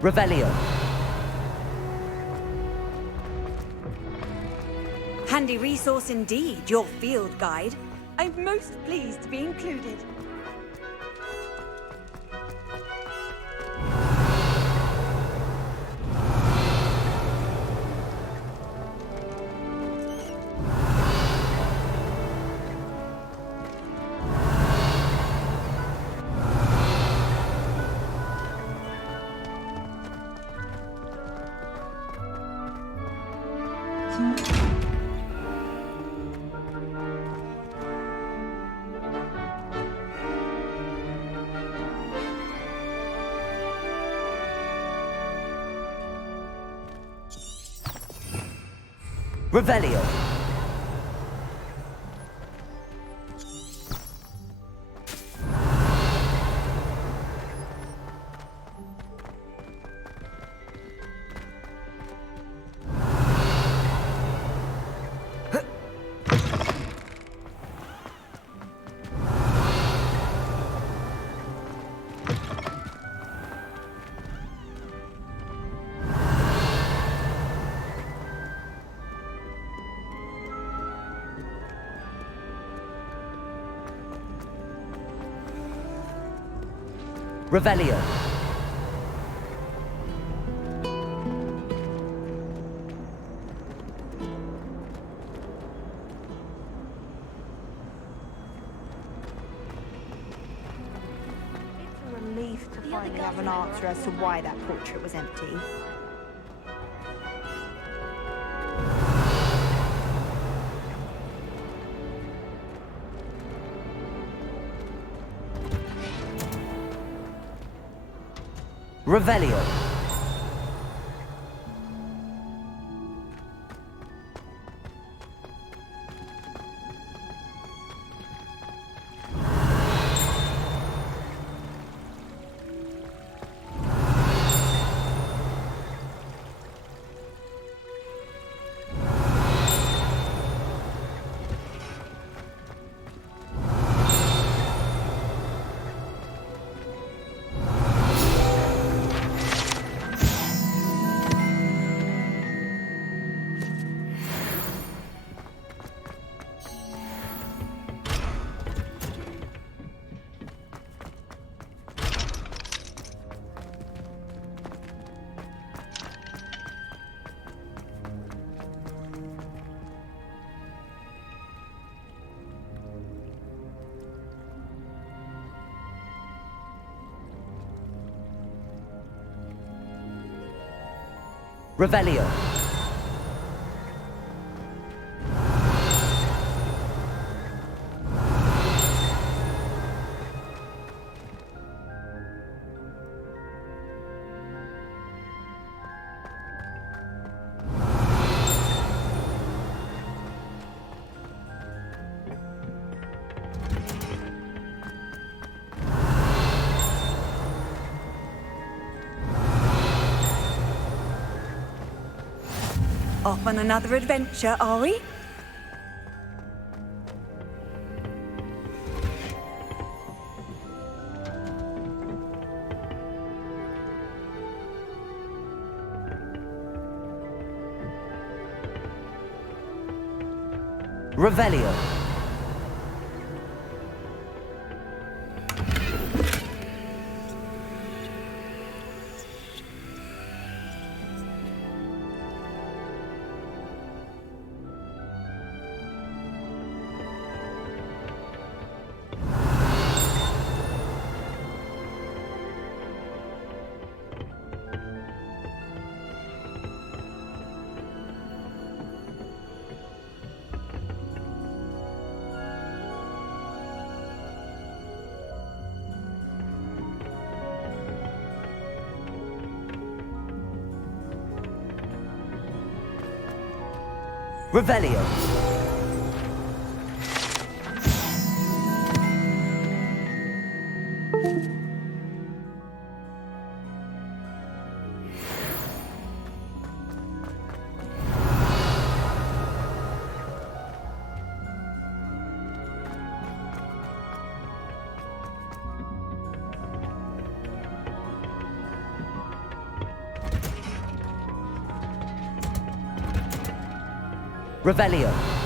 Revelio. Handy resource indeed, your field guide. I'm most pleased to be included. Revelio. Revelio. It's a relief to finally have an answer as to why that portrait was empty. Revelio. Revelio. Off on another adventure, are we? Revelio. Revelio. Revelio.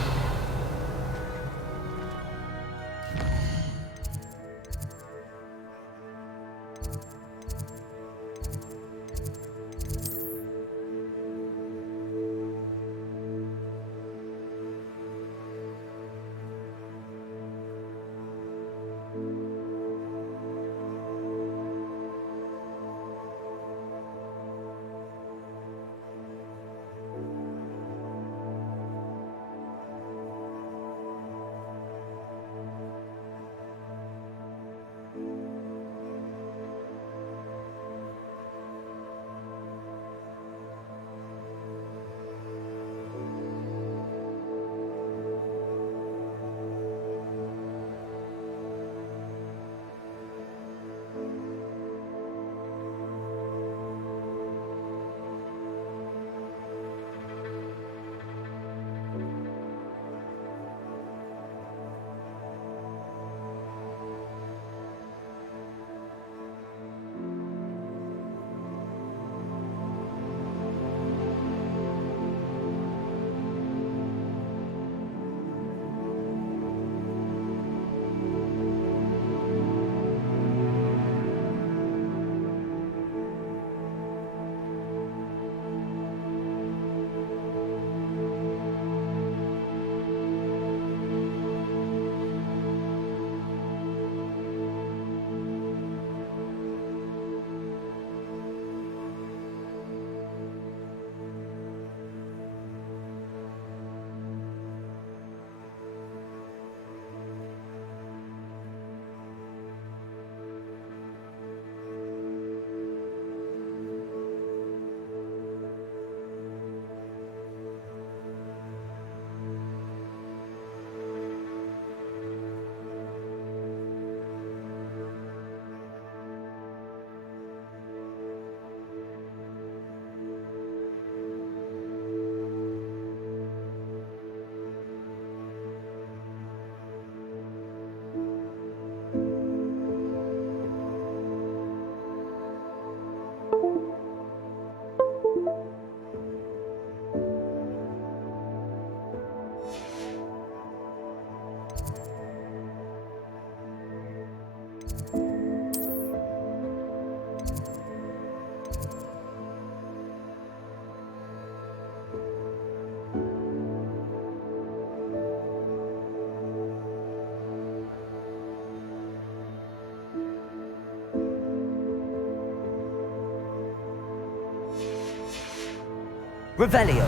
Revelio.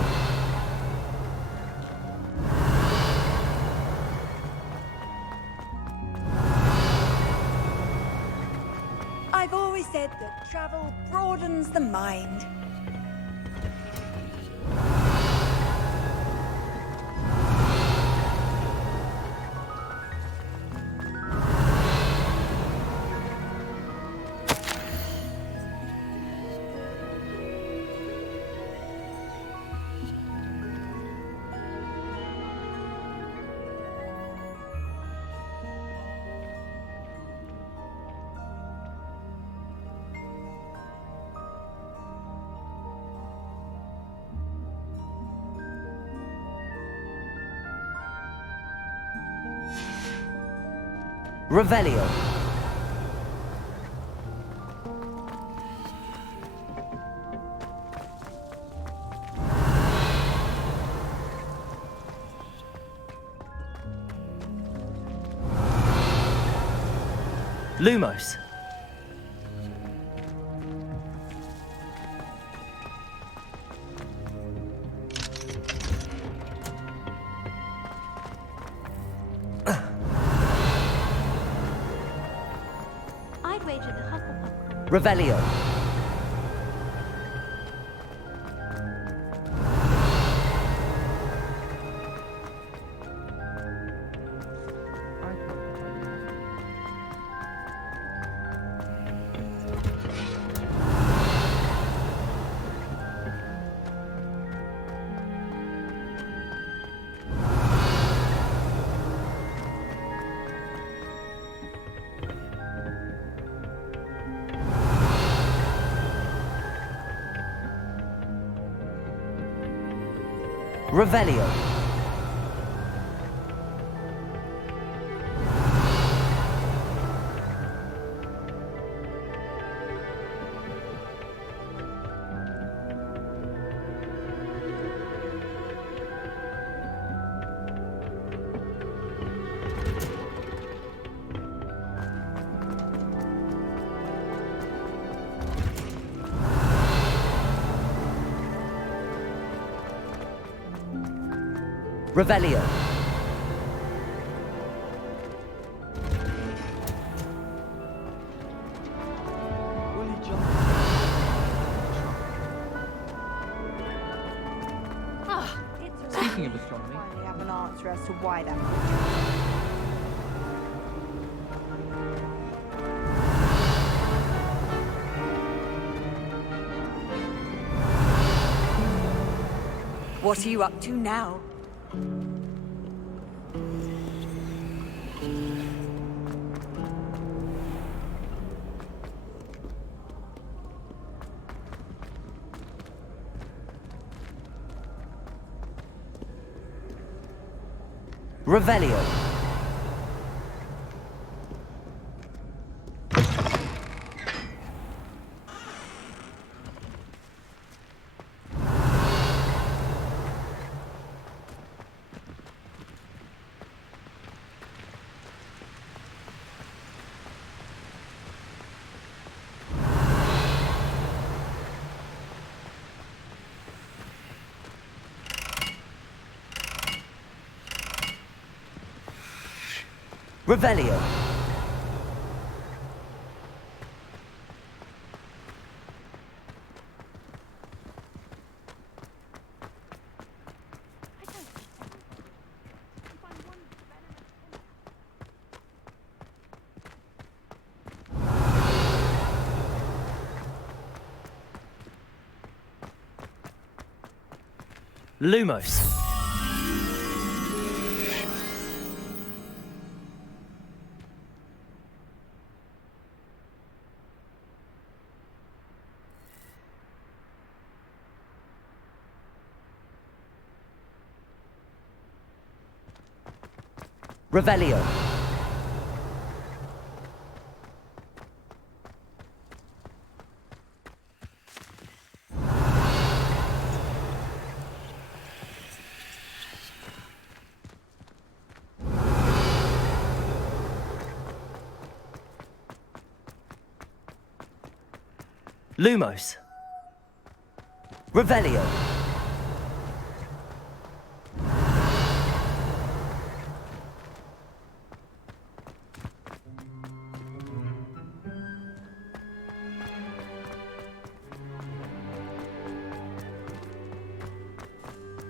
I've always said that travel broadens the mind. Revelio. Lumos. I'd wager the Hufflepuff. Revelio. Revelio. Revelio. Speaking of astronomy, I finally have an answer as to why that. What are you up to now? Revelio. Revelio. Lumos. Revelio. Lumos. Revelio.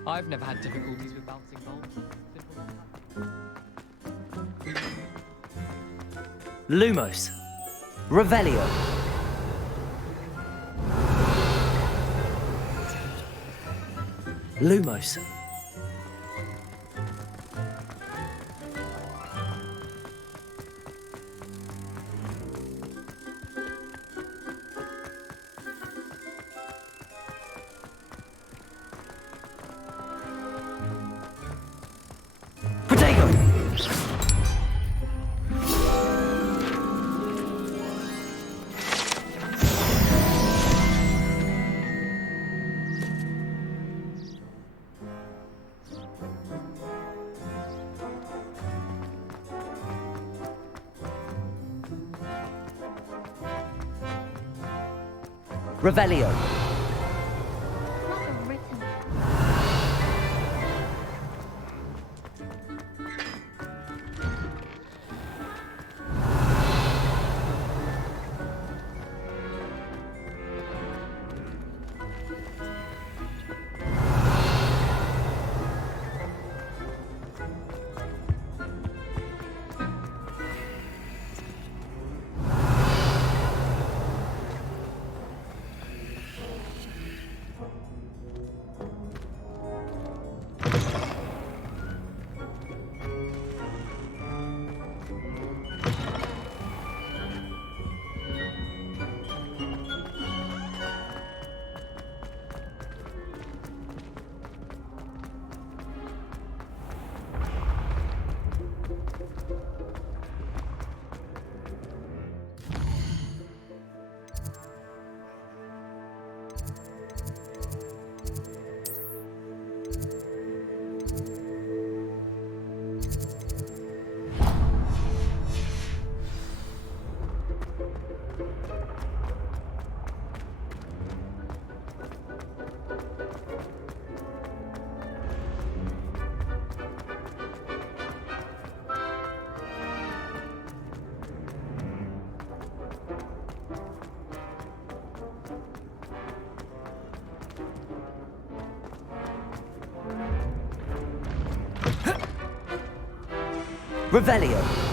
I've never had difficulties with bouncing balls. Lumos. Revelio. Lumos. Potato. Revelio. Revelio.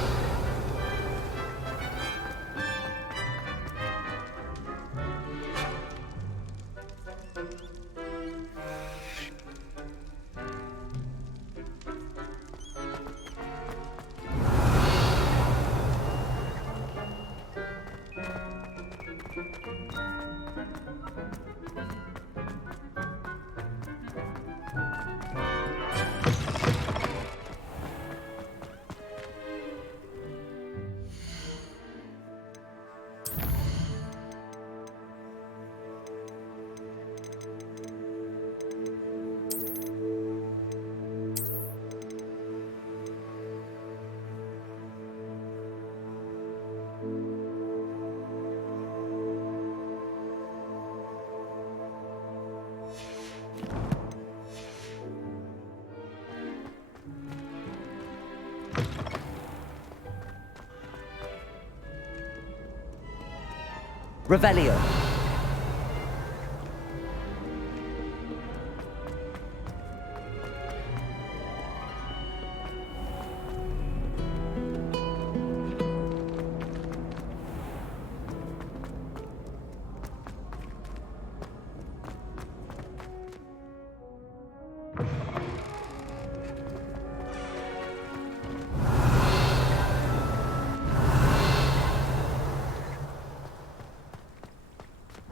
Revelio.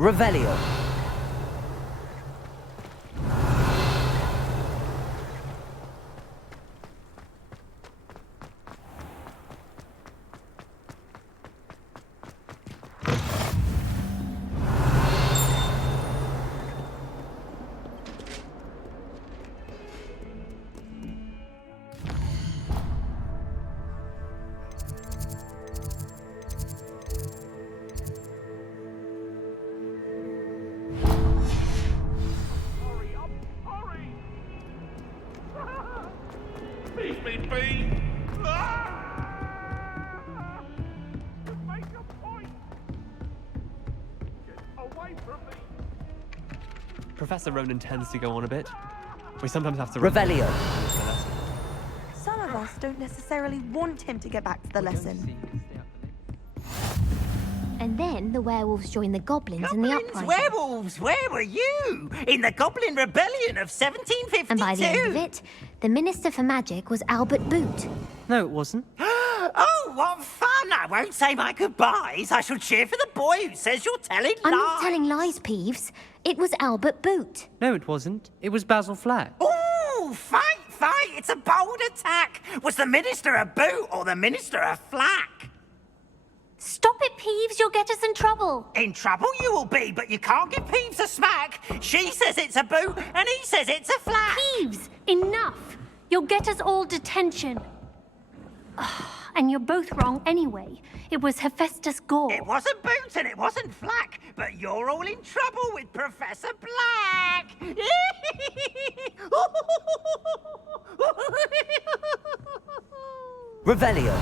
Revelio. Professor Ronan tends to go on a bit. We sometimes have to... Revelio. Some of us don't necessarily want him to get back to the lesson. And then the werewolves joined the goblins in the uprising. Werewolves, where were you? In the Goblin Rebellion of 1752. And by the end of it, the Minister for Magic was Albert Boot. No, it wasn't. Oh, what fun! I won't say my goodbyes. I shall cheer for the boy who says you're telling lies. I'm not telling lies, Peeves. It was Albert Boot. No, it wasn't. It was Basil Flack. Ooh, fight! It's a bold attack. Was the Minister a boot or the Minister a flack? Stop it, Peeves. You'll get us in trouble. In trouble you will be, but you can't give Peeves a smack. She says it's a boot and he says it's a flack. Peeves, enough. You'll get us all detention. And you're both wrong anyway. It was Hephaestus Gore. It wasn't boot and it wasn't flack, but you're all in trouble with Professor Black. Revelio.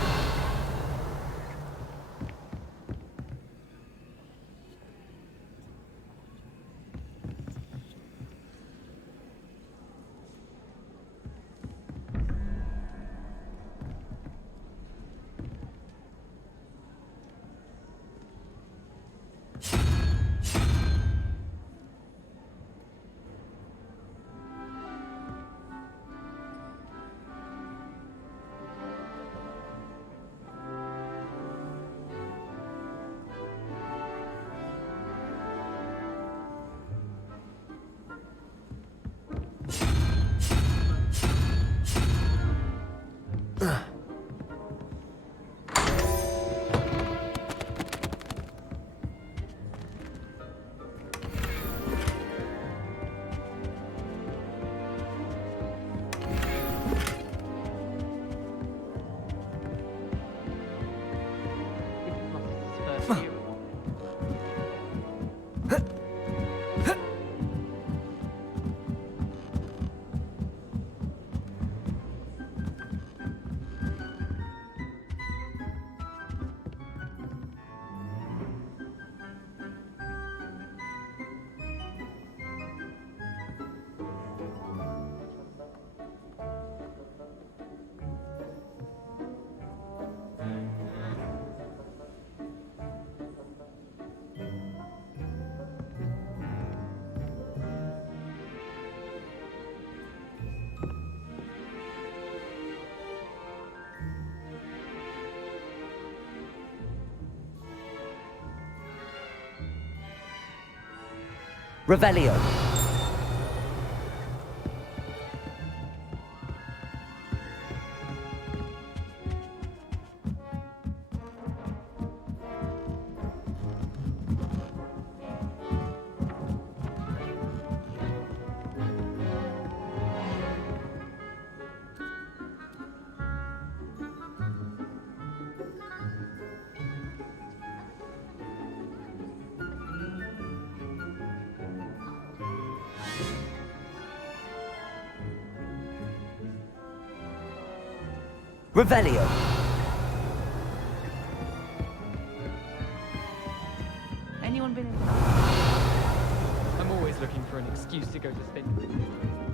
Revelio. Revelio. Anyone been in? I'm always looking for an excuse to go to spin.